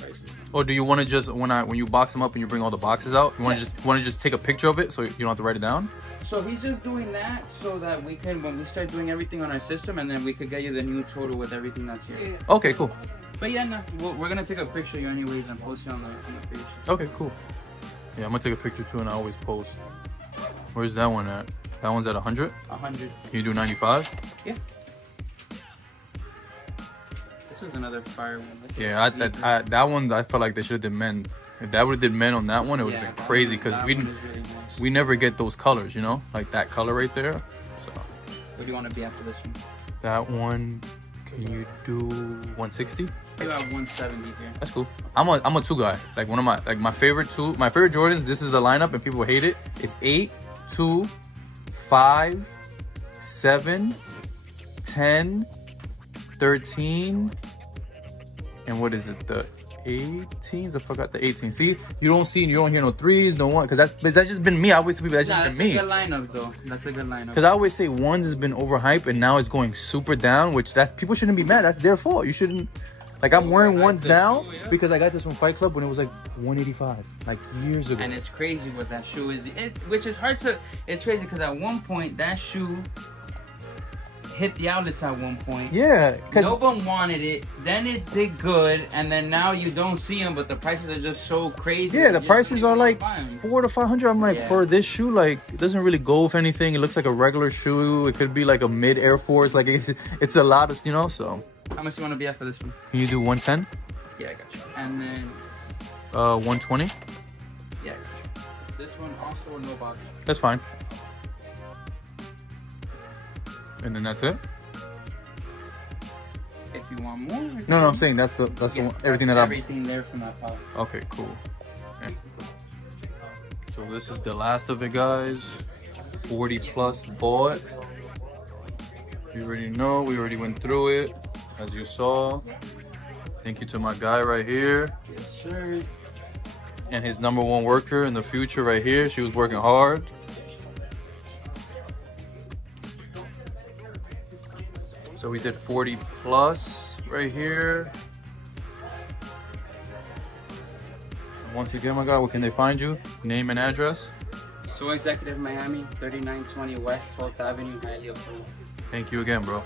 price is. Or do you want to just when you box them up and you bring all the boxes out, you want to just take a picture of it so you don't have to write it down? So he's just doing that so that we can, when we start doing everything on our system, and then we could get you the new total with everything that's here. Okay, cool. But yeah, no, we're gonna take a picture of you anyways and post it on the page. Okay, cool. Yeah, I'm gonna take a picture too, and I always post. Where's that one at? That one's at 100. 100. Can you do 95? Yeah. This is another fire one. Yeah, that one I felt like they should have did men. If that would have did men on that one, it would have been crazy because we never get those colors, you know, like that color right there. So. What do you want to be after this one? That one, can you do 160? You have 170 here. That's cool. I'm a 2 guy. Like one of my favorite Jordans. This is the lineup, and people hate it. It's 8, 2, 5, 7, 10, 13, and what is it? The 18s? I forgot the 18. See, you don't hear no 3s, no 1, because that's just been me. I always tell people that's just been me. That's a good lineup, though. That's a good lineup. Because I always say 1s has been overhyped, and now it's going super down, which people shouldn't be mad. That's their fault. You shouldn't. Like I'm wearing 1s now because I got this from Fight Club when it was like 185, like years ago. And it's crazy what that shoe is. Which is hard to. It's crazy because at one point that shoe hit the outlets at one point. Yeah, because no one wanted it. Then it did good, and then now you don't see them, but the prices are just so crazy. Yeah, the prices are like $400 to $500. I'm like, for this shoe, like it doesn't really go with anything. It looks like a regular shoe. It could be like a mid Air Force. Like it's a lot of, you know. So how much do you want to be at for this one? Can you do 110? Yeah, I got you. And then 120? Yeah, I got you. This one also no box. That's fine. And then that's it? If you want more. No, I'm saying that's the one, everything that everything there from that pile. Okay, cool. Yeah. So this is the last of it, guys. 40 plus bought. You already know, we already went through it, as you saw. Thank you to my guy right here. Yes, sir. And his #1 worker in the future right here. She was working hard. So we did 40 plus right here. And once again, my guy, where can they find you? Name and address? So Executive Miami, 3920 West 12th Avenue, Hialeah. Thank you again, bro.